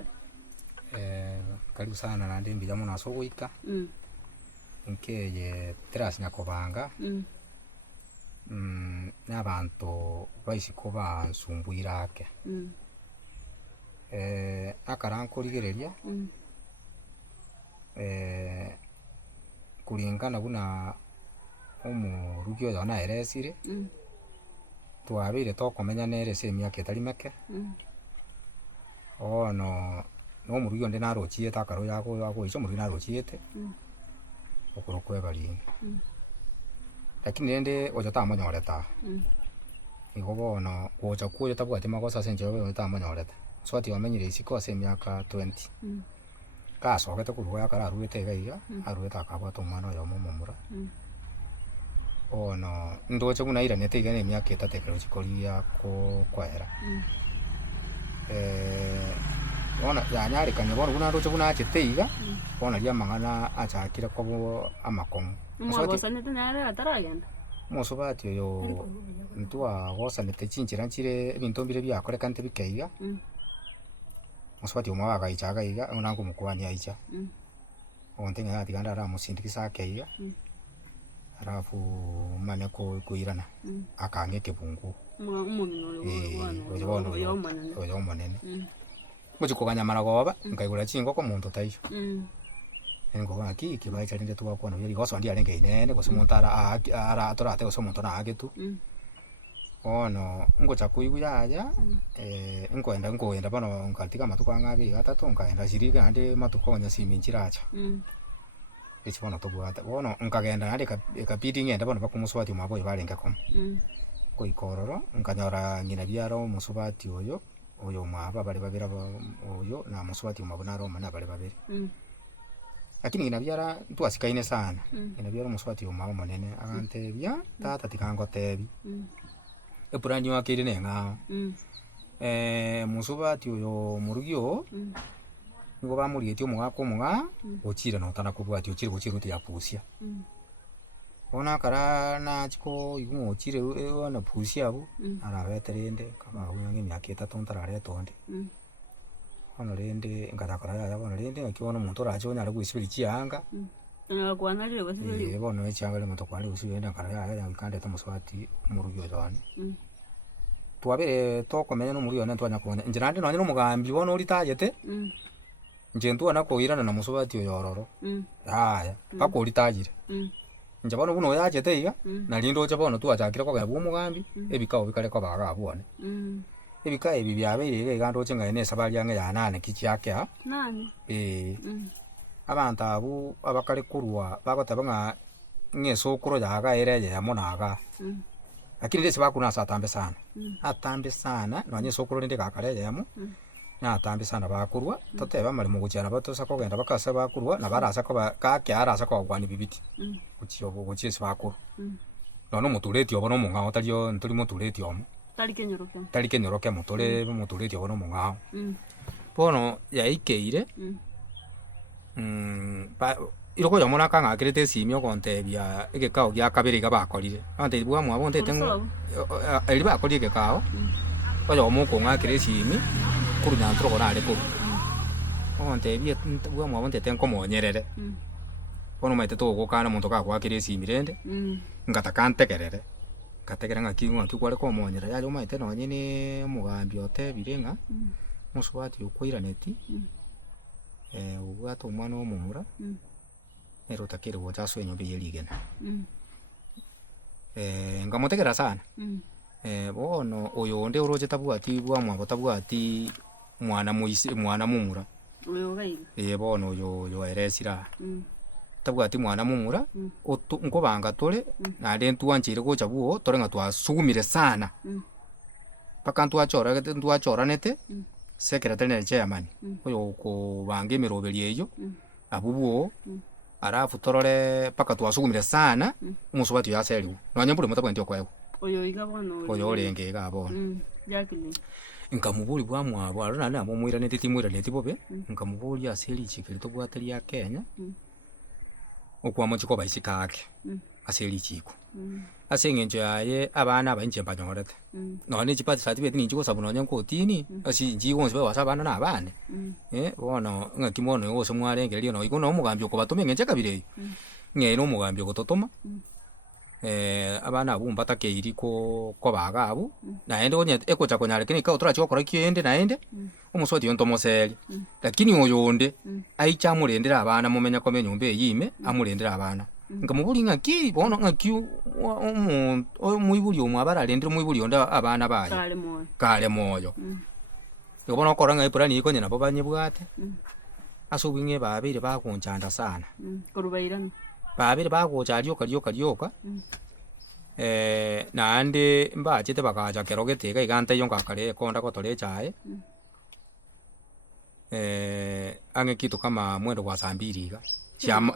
karibu sana na ndimbi jamu naso guika nkeye terasi nyakobanga n'abantu baisi kuba nsumbuirake akarankurigiriria kuringana buna omurugio oyo naeresire twabire tokomenya nerese emiaka etari meke ono n'omurugio nde narochiete akaro yagoicha omurugio narochiete okoro kwebaringa lakini rende oyo tamonyoreta igo bono gocha kuoyo tabwati magosa ase enchero oyo tamonyoreta so ati wamenyire isiko ase emiaka 20 gasogete kuruga yakara aruete igaiga aruete akabwata omwana oyo momomura ono ndoche buna iranete igane emiaka etatekero chikoria kwera ona yanyarekane bono buna ndoche buna achete iga bona ria mang'ana achakire kobo amakomo mwagosanete nare ataragenda mosobati oyo ntwa gosanete chinchira nchire ebinto mbire byakorekante bikeiga mosobati omwe agaichaga iga onango mukwanya aicha ontenga yati ganda ara musindikisa akeiga arafu mane kuirana akange kebungu oyo monene muchiko kanyamara goba nkaigura chingo ko muntu taisho ngo aki kibacha rinde tuwa kwana yari goso ndi arenge inene goso montara ara atora te goso montona agetu ono ngo chakuigu yaya ngoenda bano nkatika matuka ngabi gatatu nkaenda shirika ande matuko nya siminchiracha echi bano tobwata bono nkagenda ande kapiti ngenda bano bakumuswati mabo ibarenga kom ko ikororo nkanyora ngina byaro musubati oyo mwaba bali babira oyo na muswati mabona roma na bali babiri lakini inabyara ntwasikaine sana inabyara muswati omao monene agante bya tata tikango tebi epurani wakire nenga musubati oyo murugio ngo bamurieti omugako muga ochira no tana kubwati ochire gochiro te yapusia ona kara na chiko igu ochire ona pusia bu ara beterende kaba unyange myaka 3 ntarare tonde ono rende ngatakora ya bono rende akiona muntu racho nyara kwisibiri chianga kwana rero basibiri bono echianga le muntu kwali usibenda kara ya ikande tamuswati murugio zone twabere tokomenya no murugio ne twanya kone njirande no mugambi bono uritagete njentu ana koirana na musubati oyororo haya bakoritagire nje bono buno yachete iga na lindo cha bono twachakire ko gabu mugambi ebikao bikale ko baga abone ebika ebi byabeire igando chenga ene sabali yange ya nane kichake ha nani abantu abu abakale kurwa bagotabanga ngesokuro yaga ereje ya monaga lakini lesi bakuna atambe sana atambe sana no nyesokuro ndinde kakale yamo na atambe sana bakurwa toteba mali muguchana batosa ko genda bakasa bakurwa na barasa ko kakya arasa ko gwani bibiti kuchiyo buguchese bakuru no mutureti obono munga otaliyo ntuli mutureti omo tari kenyoroke mutureti obono munga bono yaikeire iroko ya mona kanga kirete simio kontebia egekao gya kabiri gabakorire ante bwa mwa bonte tengo eri bakorire egekao oyo muko ngakire simi kuru nyantro kona ale ko kontebia bwa mwa bonte tengo monyerere bono maite to gokana muntu ka kwakire simi rende ngata kantekerere kategera ngakingu akikware ko monyera yali maite no nyine mugambi otebirenga muswati ukwira neti ubwato umwana w'omumura ero takire wotaso enyo byeligena ngamutegera sana bono oyo nde uroje tabwati bwa mwa tabwati mwana muisi mwana mumura oyo gaiga bono yo eresira tabwati mwana mumura oto nkobanga tole na dentu wanchire gocha buo tore nga twasugumire sana paka ntwachora nete secretary na chairman oyo ko bange mirobeli eyo abubuo arafu torore paka twasugumire sana umusubati yaseliwo nanyambure mutabwenti okwewo oyo igabono oyo olenge gabono yakini nkamubuli bwa mwabo arona na mumwira neti timwira neti bobe nkamubuli aseli chikirito bwateli ya Kenya okwa muchiko baisika ake aseri chiko ase eng'encho yaye abana abainche banyorete nonye chipati certificate ninchi gosaba nonye nkotini asi inchi gonse bawasa abana na abane bono ng'aki mono gose mwarengererio no igo no omogambi okobatoma eng'enche kabire ng'eire omogambi ogototoma abana abwo mbatakeiri kobaga abo naende onye ekocha konyare kene ka torachi gokora kiende naende omusoti yonto moseri lakini oyonde aicha amurendera abana mumenya kome nyombe yime amurendera abana nkamubuli ng'aki bono ng'aki omwibuli omwe abararendera omwibuli onda abana baye kale moyo igo bono okora ng'a epurani ikonye nabo banyebwate ase obwing'e babere bagonchanda sana korubairana babere bagocha rioka naende mbachete bakacha kero getega iganta iyo ngakare konda gotore echae ang'e kitu kama mwendo gwa saa mbiri iga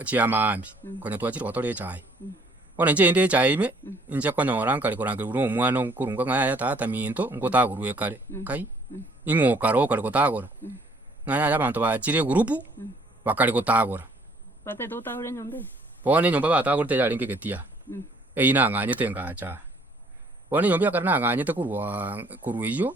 chia maambi konya twachire gotore echae bono inche ende echae ime inche konyora nkare korangerwa omwana okorunga ng'aya tata minto nkotagorwa ekare kai ing'okara okare gotagora ng'aya abanto bachire egurupu bakare gotagora batete gotagora enyombe bono enyomba batagorete yarenge getia eina ng'anyete ngacha bono enyomba yakare nang'anyete korwa iyo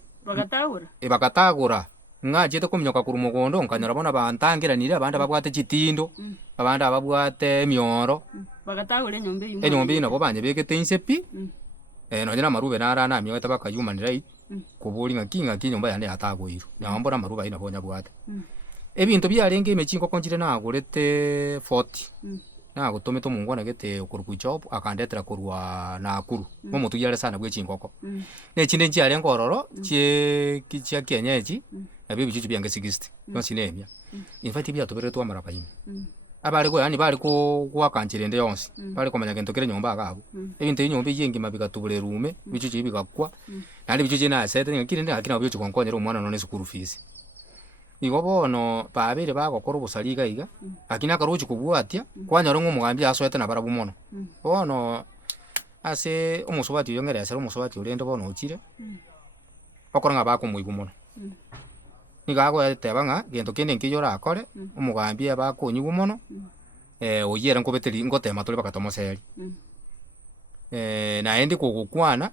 bakatagora ng'achete kominyoka korwa mogondo nkanyora bono bantangeranire abande babwate chitindo abande ababwate emioro bagatagora enyomba ino bo banyebegete inse pi nonye na marube narana amiogete baka human right kobori ng'aki enyomba yane yatagoirwe nyambora marube ina bonya bwate ebinto biarenge emechinko konchire nagorete 40 nagotomete omongwana gete okorwa ichopu akandetera korwa Nakuru momotugiyare sana bwa echinkoko nechinde nchiare ngororo chia kienyeji nabio bichuchu biange 60 yonsi nemia in fact biatoberetwe amaraba ime abari go yani bari ko gwakanchire ende yonsi bari komanya gento kire nyomba agabo ebinto inyomba yengi mabigatubre rume bichuchu bigakwa nandi bichuchu na sete ngakire ndi akina byo chikonkonyera omwana none school fees igo bono babere bagokora obosari iga akina karochi kubwatia kwanyora ng'omogambi asoete na barabu mono bono ase omosobati yongere ase omosobati orende bono ochire okora ng'a bakomoigu mono niga agoeteba ng'a gento kende nkiyora akore omogambi abakonyigu mono oyere nkobeteri ngotema tore bakatomoseri naende kogokwana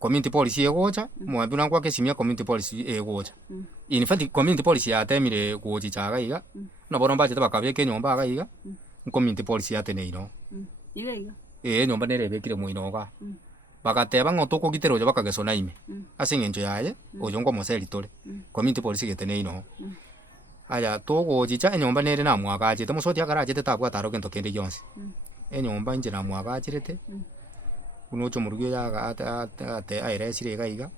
community policy egocha mogambi nangwake simia community policy egocha in fact community policy yatemire gochichaga iga nobono mbachete bakabeka enyomba aga iga community policy yateneino iga nyomba nerebekire moinoga bagateba ng'o tokogitera oyo bakagesona ime ase eng'encho yaye oyo ngomoseri tore community policy geteneino aya togochicha enyomba nere namwagachete mosoti agarachete tabwata aro gento kende yonsi enyomba inche namwagachirete unocho murugo yaga ate airesire iga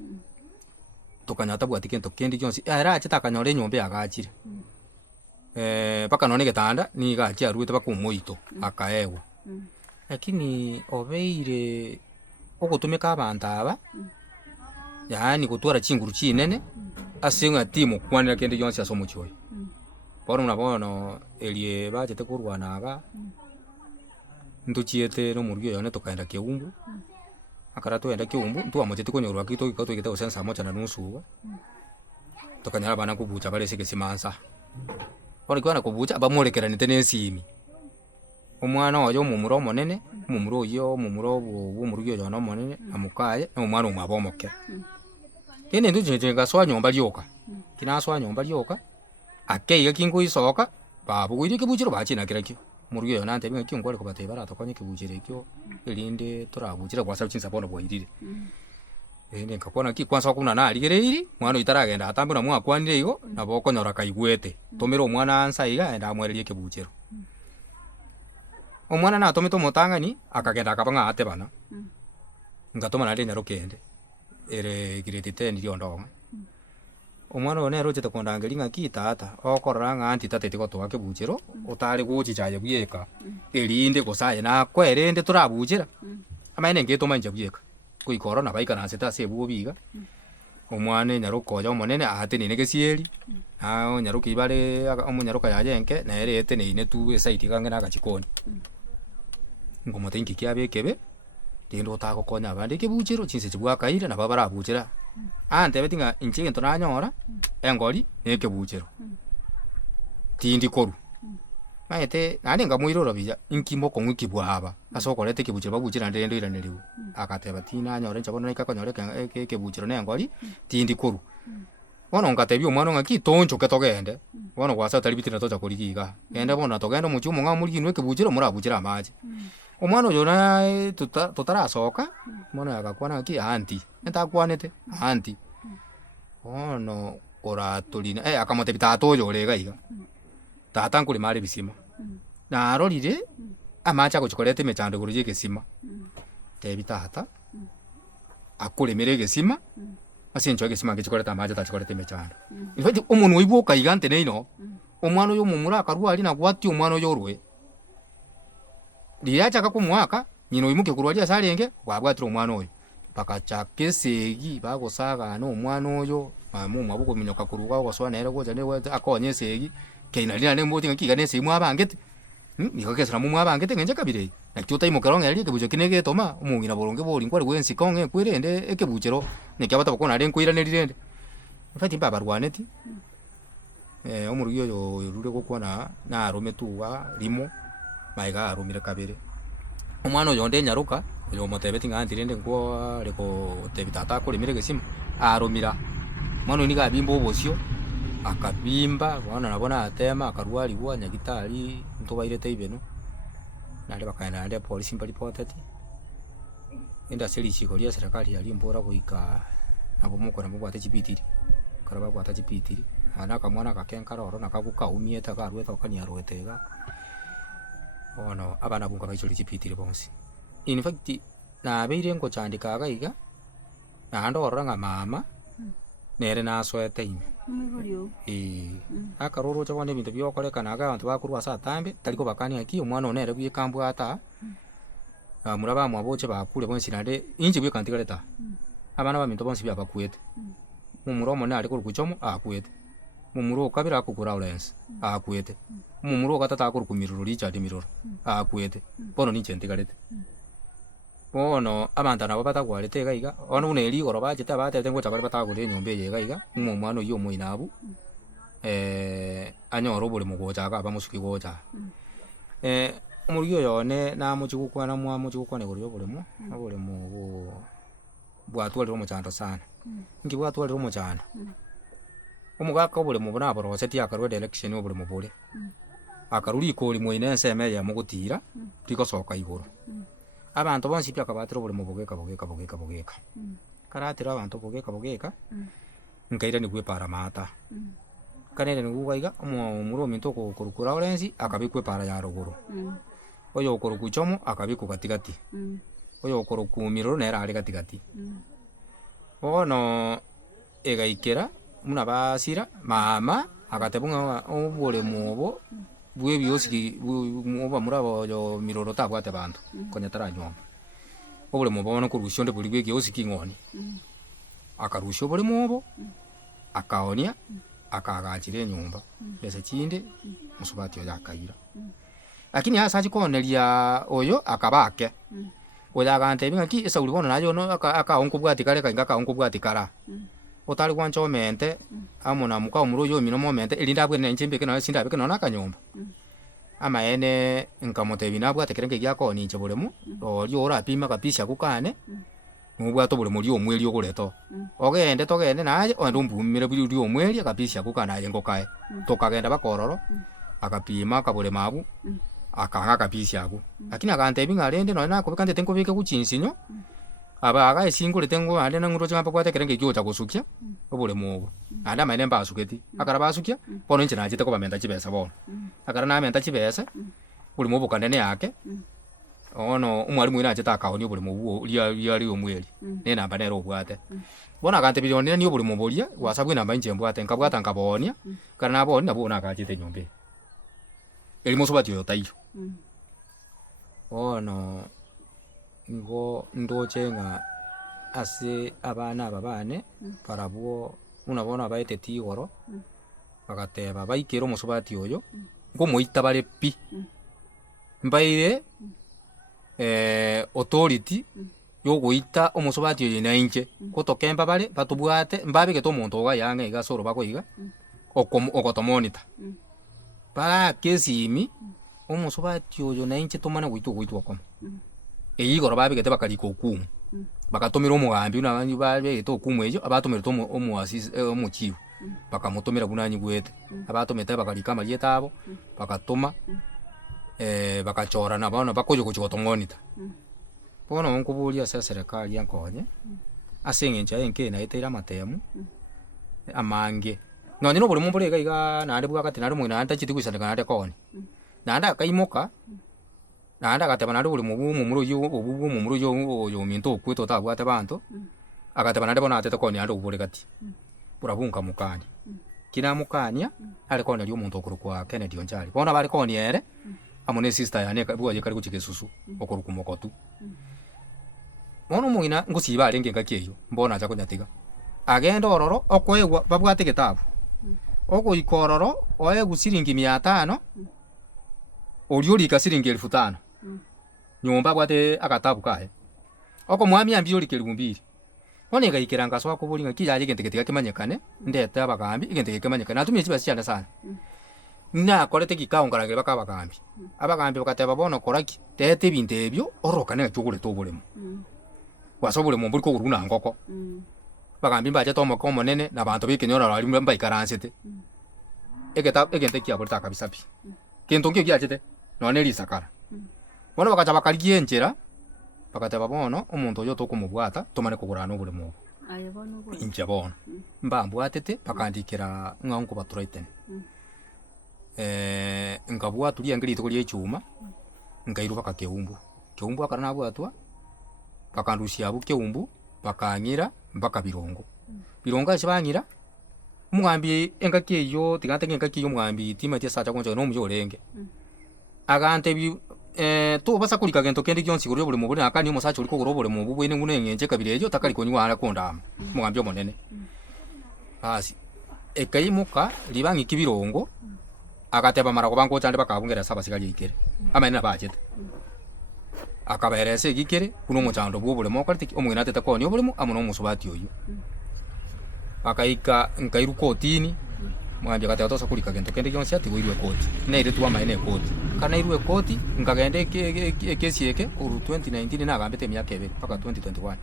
tokanyata bwati kento kendi yonsi arachete akanyora enyomba yagachire paka none getanda niga achiaruete bakomoito akaegwa lakini obeire ogotumeka abantu aba yaani gotwara chinguru chinene ase ng'ati mokwanera kende yonsi ase omochio bono na bono erie bachete korwanaga ntochiete no murugo yone tokaenda Keumbu akara toenda Keumbu ntwamotete konyorwa kito gikatogete osensa mocha na nusu tokanyara bana kubucha barese kesimansa bono kwana kubucha bamorekeranite nesimi omwana oyo omumuro omonene omumuro oyo omumuro omurugo oyo no monene amukaye omwana omwabomoke kene ndujinga swa nyomba lyoka kinaswa nyomba lyoka akeiga kingo isoka babugwire kibuchiro bachina kirakyo murugo oyo nante binga kiongore kobateba ratokonye kibuchire kyo elinde torabuchira kwasa chinsa bono boirire ende nkakona kikwansa kuna na aligereiri mwana itaragenda atambuna mwakwanire igo nabo konyora kaigwete tomera omwana ansa iga enda amwererie kibuchiro omwana na tomito motangani akagenda akabanga ate bana ngatoma nari nyarokende ere grade 10 lyondonga omwana one rochete kondangeri ng'aki tata okorora ng'anti tatete gotoga kibuchiro otari gochichaye buyeka erinde gosaye na kwerende torabuchira amaene ngetoma nje buyeka kuikoro na baika na seta sebu biga omwana nyarokoya omonene ate nene gesieri na nyaroki ibare omunyaroka yayenke na ere ete ne tu esaiti gange na gachikoni ngomote inki kyabekebe ndindo otagokonya abande kibuchiro chinse chibwakaire na babara buchira ante betinga inchi ntonanyora engori nekebuchiro tindi koru maete nani ngamwirora bija inkimo kongwe kibwaba asokorete kibuchiro babuchira ndendo ira neriu akateba tina nyore chabona ikakonyore kibuchiro nengori tindi kuru bono ngatebia omwana ngaki toncho ketogende bono gwasa talibitina tocha kurigiga ende bono togenda muchumo ngamuriginwe kibuchiro murabuchira amaje omwana oyo na tutarasoka bono agakwana ngaki anti entakwanete anti bono oratulina akamotebi tata oyo orega iga tata nkuri mari bisima na arorire amacha gochikorete mechando guru yegesima tebi tata akuremere gesima asincho gesima gichikorete amacha tachikorete mechando ifati umuntu wibuka igante neino omwana oyo mumura akarwari na gwati omwana oyo rwe liracha kakumwaka nyino imuke kurwari asarenge gwabwatira omwana oyo pakachakesegi bagosaga no omwana oyo mamu mabuko minyoka kuruga goswana ere goja ne akonyesegi keina lina ne moti ngika ne simu abangete niko kesera mu abangete ngenje kabire nakyo taimo karonga yali kebujo kinege toma umungina boronge bori nkwari wensi konge kwirende ekebuchero nekyabata bakona ari nkwira nerirende fati baba rwaneti omurugi oyo rure gokwana na arome tuwa limo maiga arumire kabire omwana oyo nde nyaruka oyo motebeti ngandirende ngo reko tebitata kuri mire gesima arumira mwana ni gabimbo bosio akabimba bwana nabona atema akarwari bwa nyagitari ntobaire teibeno nale bakaenda nale polisi mbali potati enda seli chikolia serikali yali mbora boika nabo mukora mubwa tachipitiri karaba bwa tachipitiri anaka mwana kakenkara oro nakaguka umieta karweta okania rwetega ono abana bunga baicholi chipitiri bonsi in fact na beire ngo chandika gaiga na ndo oranga mama nere naswete ime akaroro chabone bintu byokolekana abantu bakurwa satambe taliko bakani aki omwana onere bwikambu ata muraba mwaboche bakule bonsi nade inji bwikantigaleta abana baminto bonsi byabakwete mumuromo nali kurukuchomo akwete mumuro kabira akukura Lawrence akwete mumuro katata akurukumiruro Richard miroro akwete bono nichendigalete bono abantu nabo batagwarete gaiga ono uneli goro bachete abatete ngo chabari batagure nyombe ye gaiga umwana yo moinabu anyoro bole mugocha aka bamusuki gocha umuriyo yone na muchukukwana mwa muchukukwane goro bole mu bwatwaliro muchando sana ngi bwatwaliro muchando umugaka bole mubona aboroseti akarwede election obole mubole akaruri ikoli moinense emeya mugutira tikosoka igoro abantu bonsi pya kabatiro bole mubogeka karatira abantu bogeka nkaira ni gwepara mata kanere ni gugaiga umuro minto ko kurukura Lawrence akabikwe para ya ruguru oyo kurukuchomo akabiku katikati oyo kurukumiroro nera ali katikati ono egaikera muna basira mama akatebunga obole mubo bwe byosiki muba murabo yo miroro tabwate bantu konyatara nyomba obole mubo no kurushonde buli bwe byosiki ngoni akarusho bole mubo akaonia akagachire nyumba pesa chinde musubati yo yakaira lakini hasa chikonelia oyo akabake oya gantebinga ki esa ulibona nayo no akaonkubwati kale kainga akaonkubwati kara otali kwancho mente amona muka omuro yo mino momente elinda bwe nenchimbe kena sinda bwe nona kanyomba ama ene nkamotebi nabwa tekerenge gyako ninche bolemu oli ora pima kapisha kukane mubwa to bolemu lyo mweli okuleto ogende togende naye ondumbumire buli lyo mweli kapisha kukana yengo kae tokagenda bakororo akapima kabolema abu akanga kapisha ako lakini akantebi ngalende nona kubikande tenko bike kuchinsinyo aba aga esingule tengo ande nanguro changa pakwate kerenge kyo chakusukia obole mubo anda maine mba asuketi akara basukia pono nche najite ko bamenda chibesa bono akara na menda chibesa buli mubo kandene yake ono umwalimu ina chita akaoni buli mubo liali omweli ne namba nero obwate bona kante bilionera ni buli mubo lia wasabwe namba nche mbwate nkabwata nkabonia kana naboni nabona akachite nyombe elimo sobati yo tayo ono ngo ndochenga ase abana babane parabwo unabona baite tigoro bagateba baikero musubati oyo ngo moita bare pi mbaire authority yo goita omusubati oyo nainche kotokemba bare batubwate mbabe geto omuntu oga yange igasoro bakoiga okotomonita para kesi imi omusubati oyo na inche tomana gwitu okoma eyigoro babigete bakariko okumu bakatomera omugambi una banyu babegete okumu ejo abatomera omuchifu bakamutomera kunanyi gwete abatometa bakarika amalieta abo bakatoma bakachora na bana bakojo kuchigotongonita bono nkubulia sasa serikali yankonye asengenja enke na etera matemu amange none no buli mumbole gaiga nande bwakati nari mwina anta chiti kwisandika nande kone nanda kaimoka nanda kateba nande buli mumuro yo minto okweto tabwate bantu akateba nande bona atete kone ando ubule kati burabunka mukani kina mukania ale kone lyo muntu okuru kwa Kennedy Onjari bona bali kone ere amone sister yane bwaje kali kuchike susu okuru kumokotu mono mwina ngusiba alenge ngakeyo mbona acha kunyatiga agenda ororo okoegwa babwate gitabu oko ikororo oegu siringi 500 oriori ka siringi 1500 nyomba bwate akatabu kae oko mwami ambiori kelumbi one gaikiranga swa kubulinga kiyaje gentegetika kimanyekane ndete abagambi igentege kimanyekane atumye kibasiana sana na korete kikaongarangire bakabagambi abagambi bakateba bono koraki tete binte ebyo orokane chugule tobulemo wasobule mu mbuli ko guruna ngoko bagambi baje tomo ko monene na bantu bikinyora bali mba ikaransete egente kia bulta kabisa pi kintu ngyo gyachete none lisakara bono bakacha bakaligie njera bakateba bono omuntu yo tokumubwata tomane kugurana obule mu aye bono bo inja bono mbambwatete bakandikira nganko batroiten ngabwa tulia ngiri tukuli echuma ngairu bakakeumbu keumbu akarana bwatwa bakandushya bukeumbu bakangira mpaka birongo akibangira umugambi engaki eyo tigante engaki yo umugambi tima tia sacha konjo no mujorenge agante bi to basa kulika gento kende gyonsi guryo buli mubuli akani umusacha uri ko gurobole mu bubwene ngune ngenje kabire ejo takali konywa ara konda umugambi omonene asi ekaimuka libangi kibirongo agateba marago bango chande bakabungera saba sigali ikere amena bajete akaberese gikere kuno muchando bwobule mokariti omwina atete konyo bulimo amuno musubati oyo akaika nkairu kotini mwanje kati atosa kulika gento kende gyonsi ati goirwe koti na ile tuwa maene koti kana irwe koti ngagende kesi yeke uru 2019 na gambete myaka ebe paka 2021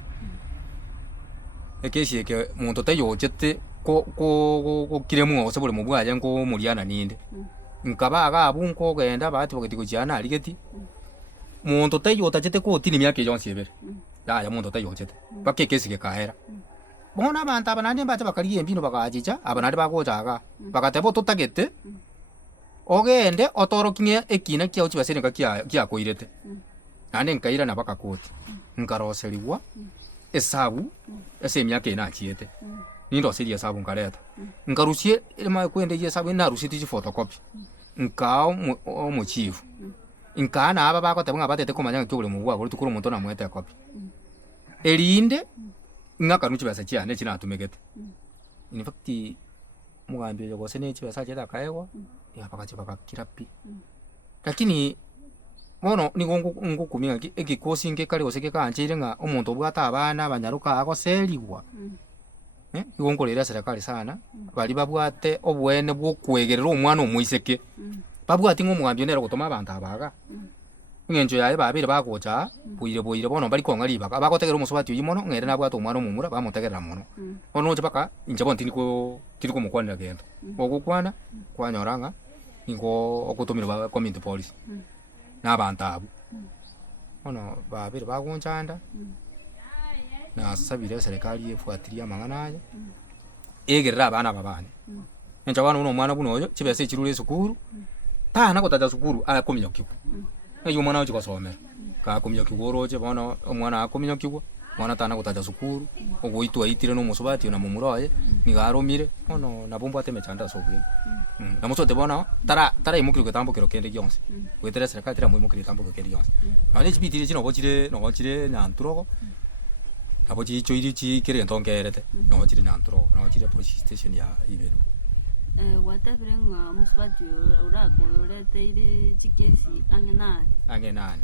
ekesi yeke muntu tayo jette ko kiremu osebule mu bwaje ngo muriana ninde nkaba aga abunko genda bati bakati kujana aligeti muntu tayo tajete koti ni myaka gyonsi ebe ya muntu tayo jette bakekesi ke kahera bona abantu abanande bacha bakaliye embino bakajicha abanande bagojaga bakatebo tutagete ogende otorokinye ekina kya uchi baserenga kya koirete nande nkaira na bakakoti nkaroseliwa esabu ese myaka ina chiete nindo seria sabu nkareta nkarusie ilema kwende yesabu na rusiti photocopy nkao mu chief nkana aba bakotebwa batete komanya kyobule mu bwa buri tukuru muntu na mwete copy elinde ngaka nuchi basa chiane china atumegete in fact mugambi yo gosene chi basa cheda kaewa ya pakachi bakakirapi lakini mono ni ngo kumia ekikosi nke kali oseke kanchire nga omuntu bwata abana banyaruka agoseliwa igongo lera serikali sana bali babwate obwene bwo kwegerera omwana omwiseke babwati ngo mugambi nero gutoma abantu abaga ngenjo yaye babire bagocha boire bono bali kongali baka bagotegera omusubati uyimono ngere nabwato omwana omumura bamutegerera mono ono nje baka inje bonti niko kiriko mukwanira gendo ogukwana kwanyoranga ingo okutumira ba community police n'abantu abo ono babire bagonchanda na sabire serikali efuatilia manganaje egerera abana babane enja bana uno mwana buno oyo kibese kirule sukuru tana kotaja sukuru akomya kiku eyo mwana uchi kosomera ka komya kigoroje bana omwana akomya kiku mwana tana kotaja sukuru ogoitwa itire no musubati na mumuroye nigaromire ono nabombo atemechanda sobwe na musote bona tara imukiro ketambo kero kende gyonse wetere serikali tira muimukiro ketambo kende gyonse ane chibitire chino bochire na nturogo abo chicho iri chi kere ntongerete no chire na nturogo no chire police station ya ibero watebere nga musubati urago urete ile chikesi angenani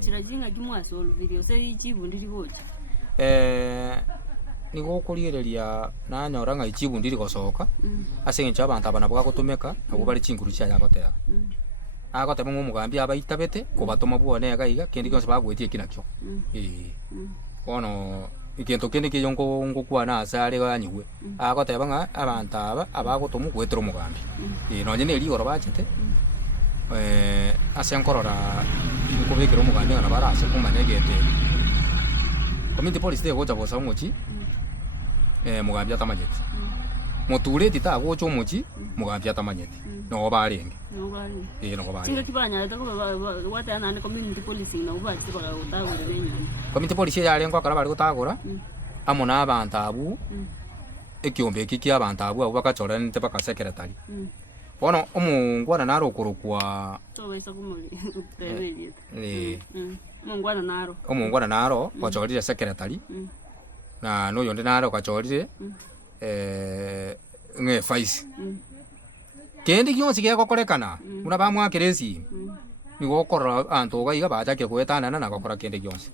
chirajinga kimwa solve video se ichibu ndiri bocha ni gukurireria na nyora nga ichibu ndiri gosoka ase ncha abantu abana bwa gutumeka abo bari chinguru cha yagotera agoteba ng'omugambi abaitabete kubatoma bwone gaiga kindi kyonse bagwetie kinakyo bono ikintu kindi kiyongo ngukwana asare ganyigwe agoteba ng'a abantu aba abagotoma gwetera omugambi nonye ne rigoro bachete ase nkorora nkubekera omugambi ng'ana barase kumanya egete community police de gocha bosa omochi mugambi atamanyete moture tita gocha omochi mugambi atamanyete no barenge no barenge singa kibanya ta ko wata na community police na ubachi baka utagura nenyana community police ya rengo akara bari gutagura amona abantu abu ekiombe kiki abantu abu bakachora nte baka secretary bono omungwana narokorokwa tobaisa kumuli omungwana naro kwachorire secretary na no yonde naro kwachorire nge vice kendi kyonsi gekokorekana muna bamwakiresi nigokorora anto gaiga bachake gwetana na gokora kendi kyonsi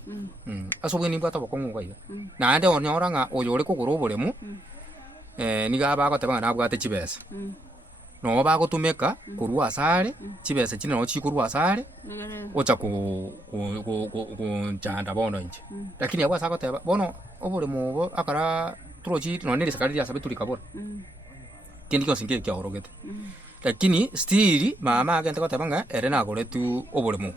asobwe nimba tabokongo gaiga nande onyora nga oyore kugura oboremu niga bagoteba na bwate chibesa no bagotumeka kurwa asare chibesa chino chikurwa asare ocha ku chanda bono nje lakini abo asagoteba bono oboremu bo akara trochi no nere sakari ya sabetu likabora kendi kyonsi ngeke kyaorogete lakini still mama agente gotebanga ere nagore tu oboremu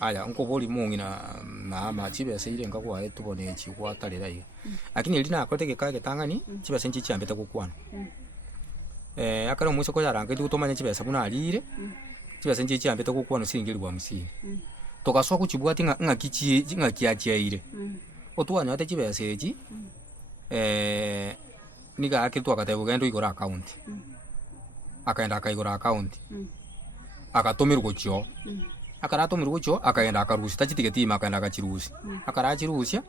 aya nko boli mungina mama chibesa ile ngakwa etu bone chigwatarira iyo lakini lina akote gekage tangani chibesa nchi chiambete gukwana akara mwiso ko yaranga gutomanya chibesa buna alire chibesa nchi chiambete gukwana singiri bwa musini tokaso kuchibwati nga kichi nga kiachiaire otwanya ate chibesa echi niga akitu akatebo gendo igora account akaenda akaigora account akatomirwa gocho akaratomirwa gocho akaenda akarusi tachitigeti akaenda akachirusi akarachirusia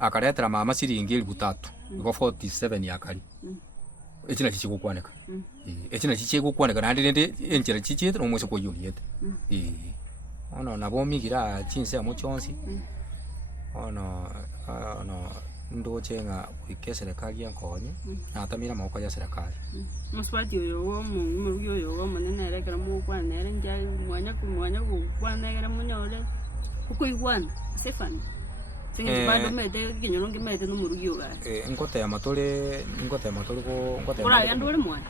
akaretera mama siringi 3000 go 47 yakari echina chichigukwaneka echina chichigukwaneka nandi enchera chichete no mwese ko yuriete ono nabo migira chinse amochonsi ono ndochenga wike serikali yankonye natamira moko ya serikali muswati yo wo mu yo wo manene rekera mu kwanere nja mwanya ku kwanere munyole ukuigwana sefani singe bado mete kinyoronge mete no murugyo ga ngote ya matole ko ngote ora yandore mwana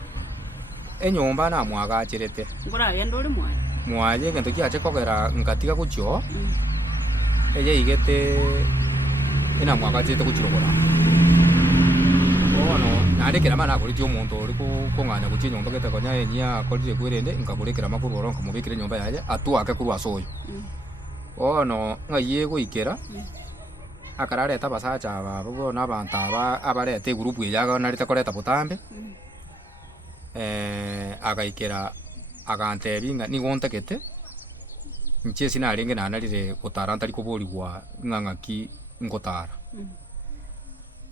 enyomba na mwaga achirete ora yandore mwana mwaje gento kiache kokera ngatiga kucho eye igete ina mwaka chete kuchirogora ono narekera mana akori tyo muntu uri kunganya guchi nyomba gete konya enya akorire kwirende ngaburekera makuru oronka mubikire nyomba yaje atu ake kuru asoyo ono ngaye goikera akarare tabasacha abo n'abantu abarete group yaga narite koreta butambe agaikera agantebinga ni gontakete nchesi na renge na narire gutaranta rikuburigwa ngangaki ngotara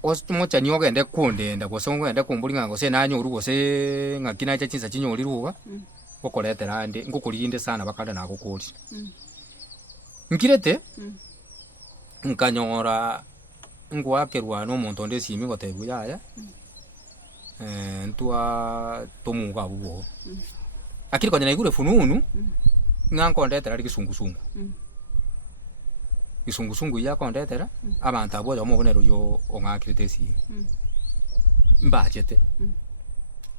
osmo chanyo gende kundenda gosongo gende kumburi ngango se nanyo urugo se ngakina cha chinsa chinyori ruga okoretera ndi ngukurinde sana bakanda na gukuri nkirete nkanyora ngwakerwa no muntu nde simi gotebu yaya ntua tomuga bubo akiri kwanya igure fununu ngankondetera rikisungusungu isungusungu ya kondetera abantu abo yo mubonero yo ongakirite si mbachete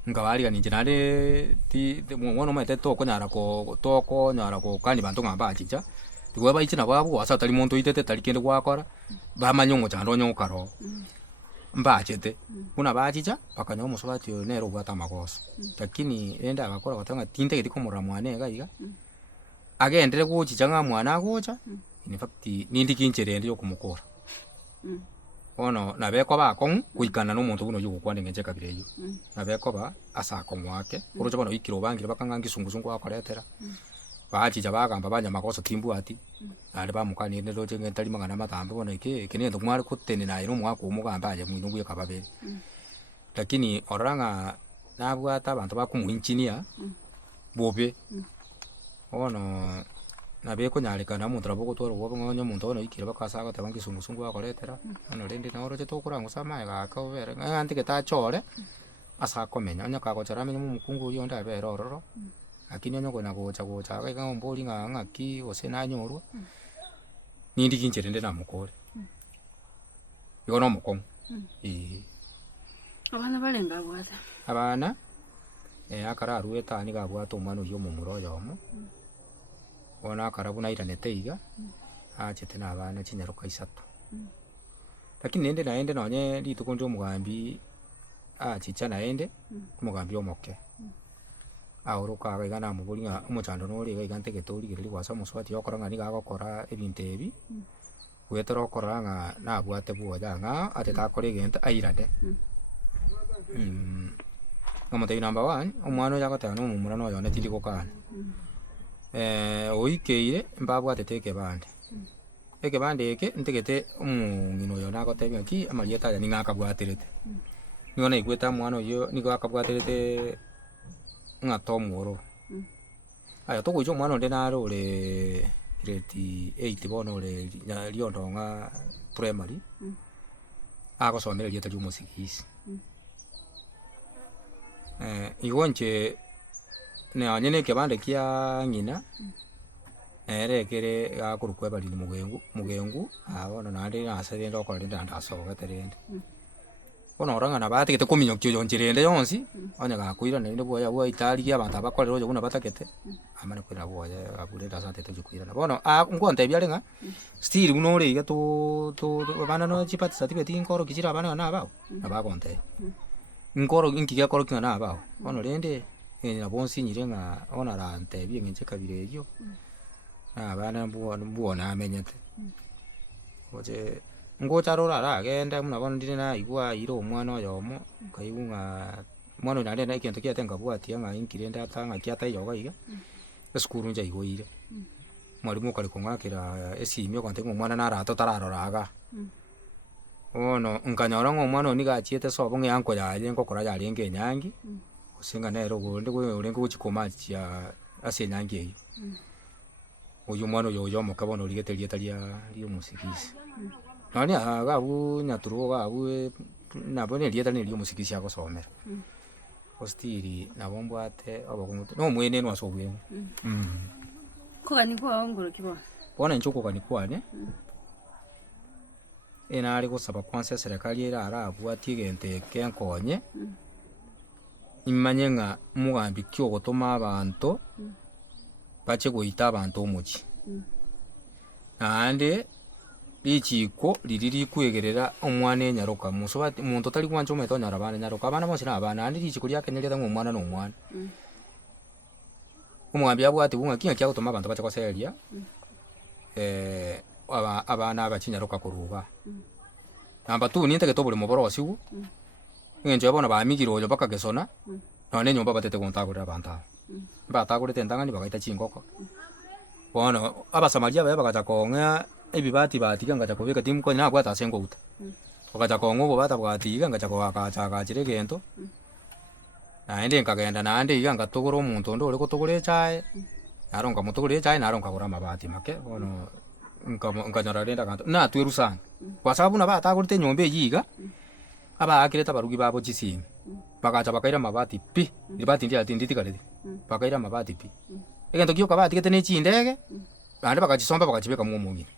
ngawari ani jenale ti mwono mete toko nyara ko kani bantu ngambachicha tiwe baichina babo asa tali muntu itete tali kende gwakora bamanyongo chando nyokaro mbachete kuna bachicha pakanyo musubati yo nero bwata makosa lakini enda akakora batanga tinte giti komura mwane gaiga agendere kuchicha nga mwana agocha in fact nindi kincherende yo kumukora ono nabeko bakon kuikana no muntu buno yuko kwande ngenje kabireyo nabeko ba asako mwake uroje bano ikiro bangire bakanga ngisungusungu akoretera bachicha bagamba banya makosa timbu ati ali bamukani ne roje ngentali mangana matambe bona iki kinendo mwari kutene na ino mwako umugamba aje mwino buye kababere lakini oranga nabwata abantu bakumuinchinia bobe ono na beko nyarikana muntu rabo gutwara gwo ngonyo muntu ono ikire bakasa agoteba ngisungusungu akoretera ono rindi na oroche tokora ngusama gaka obere ng'anti getachore asa komenya onya kagochara menye mukungu uyo ndabere ororo lakini onyo kona gocha gaiga ombori ng'aki gose nanyorwa nindi kinchere ndi namukore igo no mukongo abana barenga bwata abana akara arueta ni gabwata omwana oyo omomura oyomo bona akara buna iranete iga achete na abana chinyaroka isato lakini nende naende nonye rituko ndi omugambi achicha naende omugambi omoke auruka gaiga namubori ng'a omochando nore gaiga ntegetori gereri gwasa omuswati okora ng'ani gagokora ebinto ebi gwetera okora ng'a nabwate bwoya ng'a atetakora egento airane omotebi number 1 omwana oyo agoteba na omomura noyo tindi gokana oikeire mbabwatete ekebande eke ntegete omong'ina oyo nagotebia ng'aki amarieta aya ning'a akabwaterete nigo naigweta omwana oyo nigo akabwaterete ng'a tomwororo aya togoicha omwana onde nare ore grade 8 bono ore riondo ng'a primary agosomera erieta ria omosigisi igo nche nonye na ekebande kia ng'ina ekere gakorwa ebariri mugengu bono naende nase rende okora rende ndasogete rende bono ora ng'a nabategete kominyokia oyo nche rende yonsi onye gakoirana rende bwoya bwaitari abanto abakorera oyo buna batagete amane koirana bwoya abure ase atete oyo koirana bono nkontebia are ng'a still buna ore iga abana no chipati certificate nkoroki chire abana nabao nabagontebia nkoro nkigakoroki ng'a nabao bono rende nabo nsinyire ng'a ona rantebia ng'enche kabire erio abana mbwona amenyete oche ngocha rora aragenda muna bono ndire naigwa ire omwana oyomo nkaigu ng'a mwana oyo naende na egento kiate nkabwatia ng'a inkire ndata ng'aki ataiyoga iga esukuru njaigoire mwarimu okare kong'akera esimi okontebia omwana narato tararoraga bono nkanyora ng'a omwana oyo niga achiete sobo ng'a enko yaye nkokora yarenge enyangi gose ng'a nere ogonde orenge gochikomatia ase enyangi eyio oyo omwana oyo omoke bono origete rieta ria omosigisi noni gabu nyaturu gabu nabo ne rieta ria omosigisi agosomera ostiri nabo mbwate obogongote no mwene no asobwemo kogani kwao ngoroki bo bona nchokogani kwane enari gosaba kwanza serikali erara abwatie egento eke nkonye imanye ng'a omogambi ki ogotoma abanto bache goita abanto omochi naende richiko riri rikwegerera omwana enyaroka musobati omonto tari gwancha omanyete onyara abana enyaroka abana bonsi na abana naende richiko riakenyerete ng'a omwana na omwana omogambi abwati ng'aki ng'aki agotoma abanto bache goseria abana abache enyaroka koruga namba 2 nintagete obore moborosi igu eng'encho bono bamigire oyo bakagesona none enyomba batete gontagorera abanto abo batagorete entang'ani bagaita chingoko bono abasamaria baye bagacha kong'ea ebibati batiga ngacha kobeka timukonye nabwata ase nkouta bagacha kong'ea obobata bwatiga ngacha kogachagachire egento naende nkagenda naende iga ngatogora omonto onde ore gotogora echae naro nkamotogora echae naro nkagora amabati make bono nkanyora rende aganto natweru sana kwa sababu nabatagorete enyomba eyio iga abaakirete abarugi babo chisimi bagacha bakaira amabati pi ribati nditigarete bakaira amabati pi egento gioka batigete na echindege naende bagachisomba bagachibeka omong'ina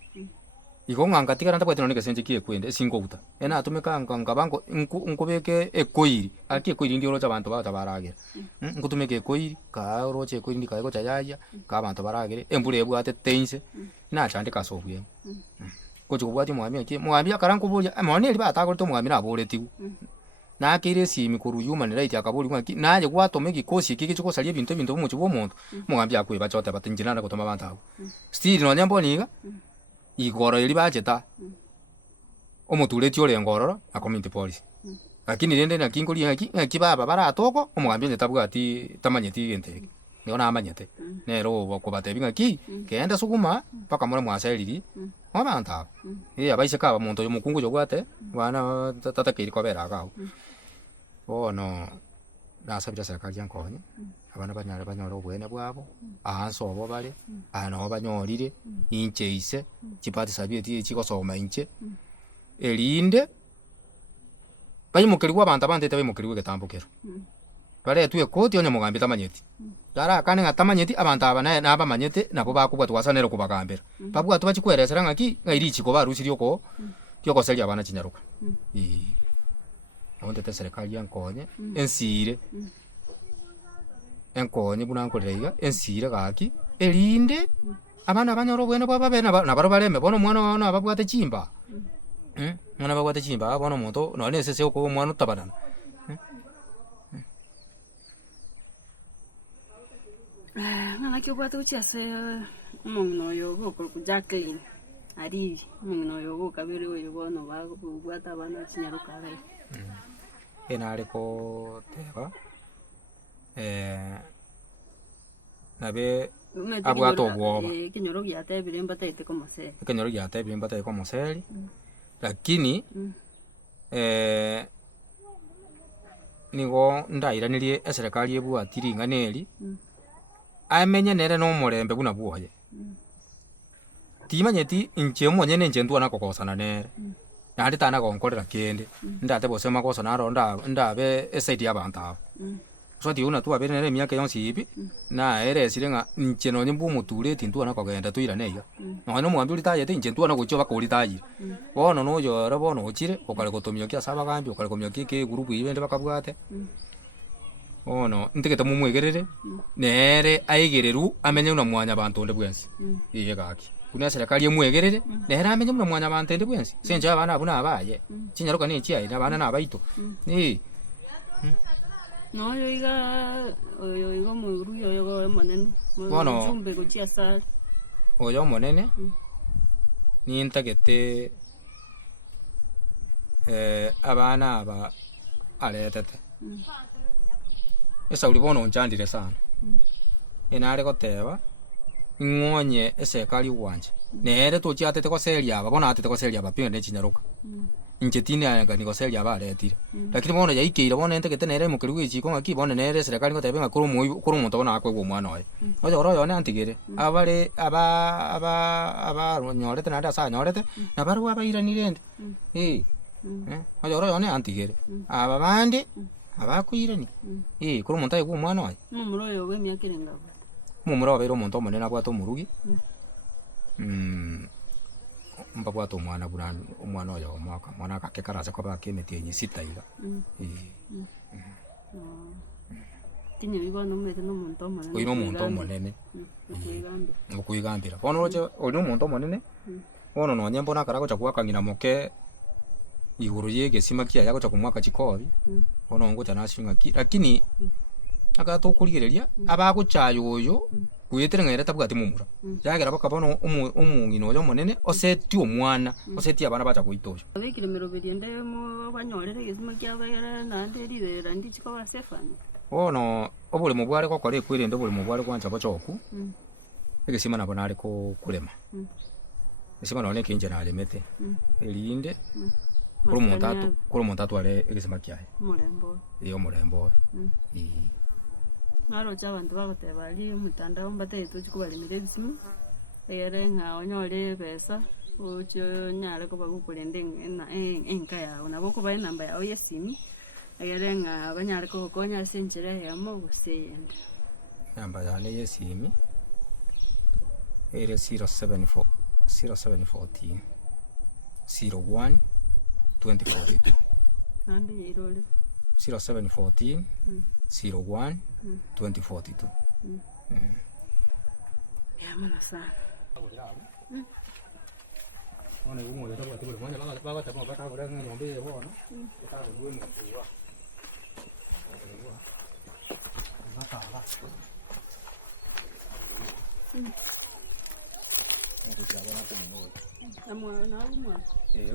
igo ng'a ngatigara ntabwate none gesenche kiekwende esingouta enatumeka nkabango nkobeke ekoiri aki ekoiri ndio rocha abanto bacha baragera nkutumeka ekoiri ka rocha ekoiri ndikae gocha yaya ka abanto baragere embure ebwate teinse nachandika sobwe gocha kubwati mwami aki mwami akaranko boria amone ri batagorete mwami naboretigu nakire esimi koru human right akabori ng'aki naye gwatome gikosi iki gichokosaria ebinto omochi bwa omonto mwambi akwe bachote batinjirana gotoma abanto abo still nonya mboniga igoro eri bacheta omotureti ore ngororo a community policy lakini rende na kingori ng'aki baba baratoko omogambi onye tabwati tamanyeti egento eke nigo namanyete nero okobatebi ng'aki kenda suguma mpaka more mwaseriri abanto abo abaise kaba omonto oyo omokungu oyo gwate bwana tatakeiri kobera agao bono nasabira serikali yankonye abana banyora obwene bwabo anse obo bare nabo banyorire inche ise chipati sabieti chigosoma inche erinde bayimukeriwa abantu abandete bayimukeriwa getambukero baretwe koti onye mugambi tamanyeti dara kane ngatamanyeti abantu abana nabamanyete nabo bakubwa twasanero kubagambira babwa tubachikweresera ngaki ngairi chiko barusirio ko kyoko seria abana chinyaruka abondete serikali yankonye ensire enkonye buna nkoreiga ensire gaki erinde abana banyoro bwene baba bena nabaro bareme bono mwana wana ababwate chimba mwana babwate chimba bono muntu none sese uko mwana utabanana ngana kyo bwate uchiase umungno yogo ku Jacqueline ari umungno yogo kabiri oyo bono bwata abana chinyaruka gai enare ko teba nabe abwato obwoba kinyoro gyatebire mbataite komose ekenyoro gyatebire mbataite komoseri lakini nigo ndairanirie eserikali ebwatiri ng'aneri amenye nere n'omurembe buna bwoye timanyeti inche omonyene inche ntwana kokosana nere nandi tana gonkorera kende ndate bose makosa naro ndabe esaidi y'abantu abo so ati una tuabere nere myaka yonsi ibi na ere sirenga inche no nyimbu muture tintwana kogenda tuira neiga no mwambi uri tayete inche ntwana gocho bakuri tayire bono no yora bono ochire okale gotomyo kya saba gambi okale komyo kike group ibende bakabwate ono ntegeta mumwegerere nere aigereru amenye una mwanya abantu nde bwensi iye gaki kuna serikali emwegerere nere amenye una mwanya abantu nde bwensi senja abana abuna abaye chinyaruka ni chiya ina abana nabaito no yoiga muru yoiga monene bono jumbe gochiasa oyo monene ni ntagete abana aba aletete esa uri bono nchandire sana enare goteba ngonye eserikali wanje nere tochiatete koseria aba bona atete koseria aba pinga ne chinyaruka injetini anga ni koseria aba aletire lakini bono yaikeire bono entegete nere mukiriwe ichiko ngaki bono nere serikali gotebe ngakuru muntu bona akwe mwana oyo ojo oro yone antigere abare aba nyorete nada sa nyorete na baru aba iranirende ojo oro yone antigere aba bandi abakwirani kuri umuntu ayigwa umwana wayo mumuro yowe myaka irengabo mumuro abero umuntu omunene abwata omurugi mbabwata omwana burano omwana oyo omwaka mwana akakekaraza kwa bakemeti enyi sitaiga tinyo bibono mwete n'omuntu omunene oyo omuntu omunene okwigambira bono roche oyo omuntu omunene bono nonye mbona akara gocha gwakang'ina moke iguru yegesima kia yagocha kumwaka chikobi bono ngocha nashinga ki lakini akato kurigereria abaguchayo oyo kuyetere ngere tabwati mumura yagera bakabono umungino oyo monene oseti omwana oseti abana bacha kuitojo abekire meroberi ende mo banyorere gesima kia bagera nande rirera ndi chikoba sefani bono obule mubware kokore kwirinde obule mubware kwancha bochoku egesima nabona ari ko kulema gesima none kinje na alemete elinde kuri umuntu are egesima kiaye murembo iyo murembo ngaro chabantu bagoteba ali mutandao mbateto chikubalimire ebisimu ere nga onyore pesa ocho nyare ko bagukurende enka yawe nabo kuba enamba yawe yesimi ere nga banyare ko konya senjere yamo guseyende namba yale yesimi ere 074 0714 01 2042 andi irole 0714 01 2042 yamana sana ona yumo yata kwa tibule mwanya baga tabo bata bure ngombe yebo no bata bure mo kuwa bata ba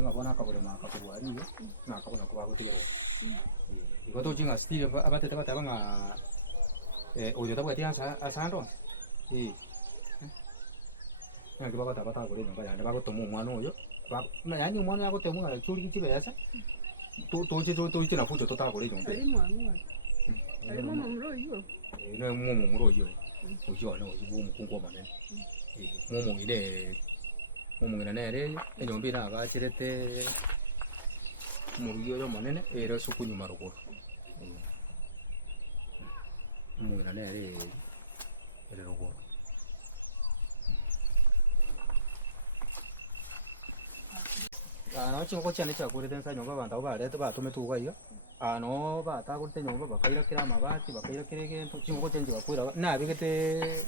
ngabona akabule makakurwariyo nakabona kuba gutiro igoto jinga stile abatete batabanga oyo tabwati asando ngi baba tabakore nyumba yande bagotoma omwana oyo yani omwana yagotema churi kibesa toje na fucho totakore nyumba ari mwana ari mama mro yo no mumuro yo uyo no ubu mukungu manene mumungina nere enyombi na agachirete muruyo yo manene era sukunyuma ruguru mumungina nere era ruguru ano chingo cyane cyakurete nsa nyomba banda barete batume tugayo ano batagurite nyomba bakayirakira amabati bakayirakira egento chingo cyenje bakwira nabigete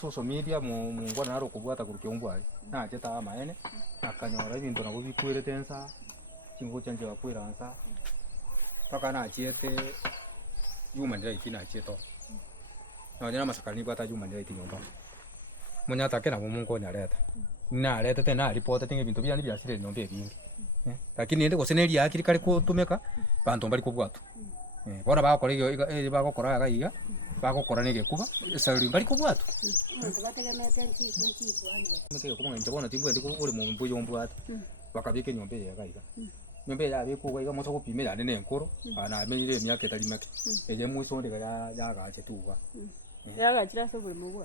social media mu ngwana naro kubwata kuruke umbwari naje ta maene akanyora ibintu nabo bikwirete nsa chingo cyenje bakwira nsa paka na chiete human right na chieto na masakani bata human right nyomba munyata kena mumungo nyareta na leta tena report tinge bintu byani byasire nyombe bingi lakini ende koseneri yakiri kali kutumeka bantu bali kubwatu bona bakora iyo bagokora agaiga bagokora nige kuba sari bali kubwatu meke ko mwenje bona timbu ndi kuri mu mbuyo mbwatu bakabike nyombe agaiga nyombe ya biku gaiga moto kupimira nene nkoro ana amenyire myaka etali make eje muso ndika ya gache tuwa yaga chira so buri mugwa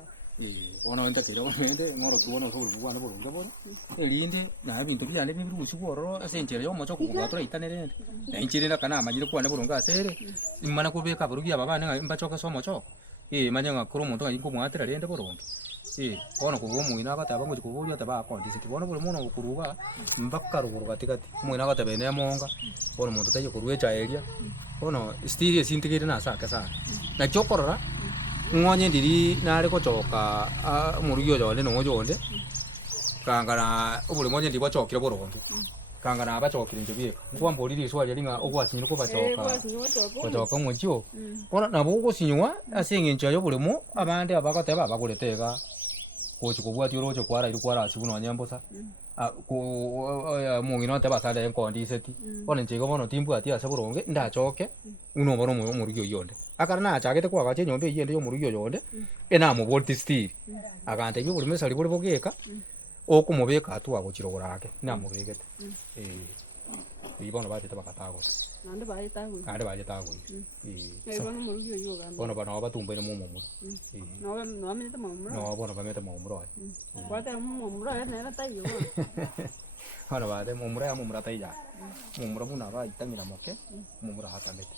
bona ntakira bonende ngoro kubona so bwana burunga bona elinde na bintu byane birusi boro asenjere yo mocho kubatura itanere na injire na kana amanyire kwana burunga asere imana kubeka burugi ababana mbachoka so mocho manyanga kuro muntu ngayinko mwatira rende burunga bona kubo muina bataba ngo kubuya taba akondise kibona buri muntu ukuruga mbaka ruguru katikati muina batabe ne monga bona muntu taje kuruwe cha area bona stili sintikire na saka sana na chokorora ng'onye ndiri nare kochoka murugi oyo ne ngojo onde kangana ubule monye ndi bachokire borongo kangana bachokire nje bieka ngwambo liri swa yalinga ogwasinyira ko bachoka ngojo bona nabo gosinywa asenge nje yo bulemo abande abakate babakuleteka kochi kubwati rocho kwara iri kwara sibuno nyambosa mungino te basale enkondi seti bona nje go bono timbu ati ase boronge ndachoke uno bono murugi oyo onde akara na chagete kwa gache nyombe yende yo murugi oyo onde ena mu volti steel akante byo buri mesali buri bogeka okumubeka atwa guchirogora ake na mubegete ibono bate tabakatago nande baje tago bono murugi oyo gamba bono bano batumbe mu mumu no amete mu mumu no bono bamete mu mumu bate mu mumu ne tayo hano bade mu mumu ya mu mumu taija mu mumu na ba itamira moke mu mumu hatamete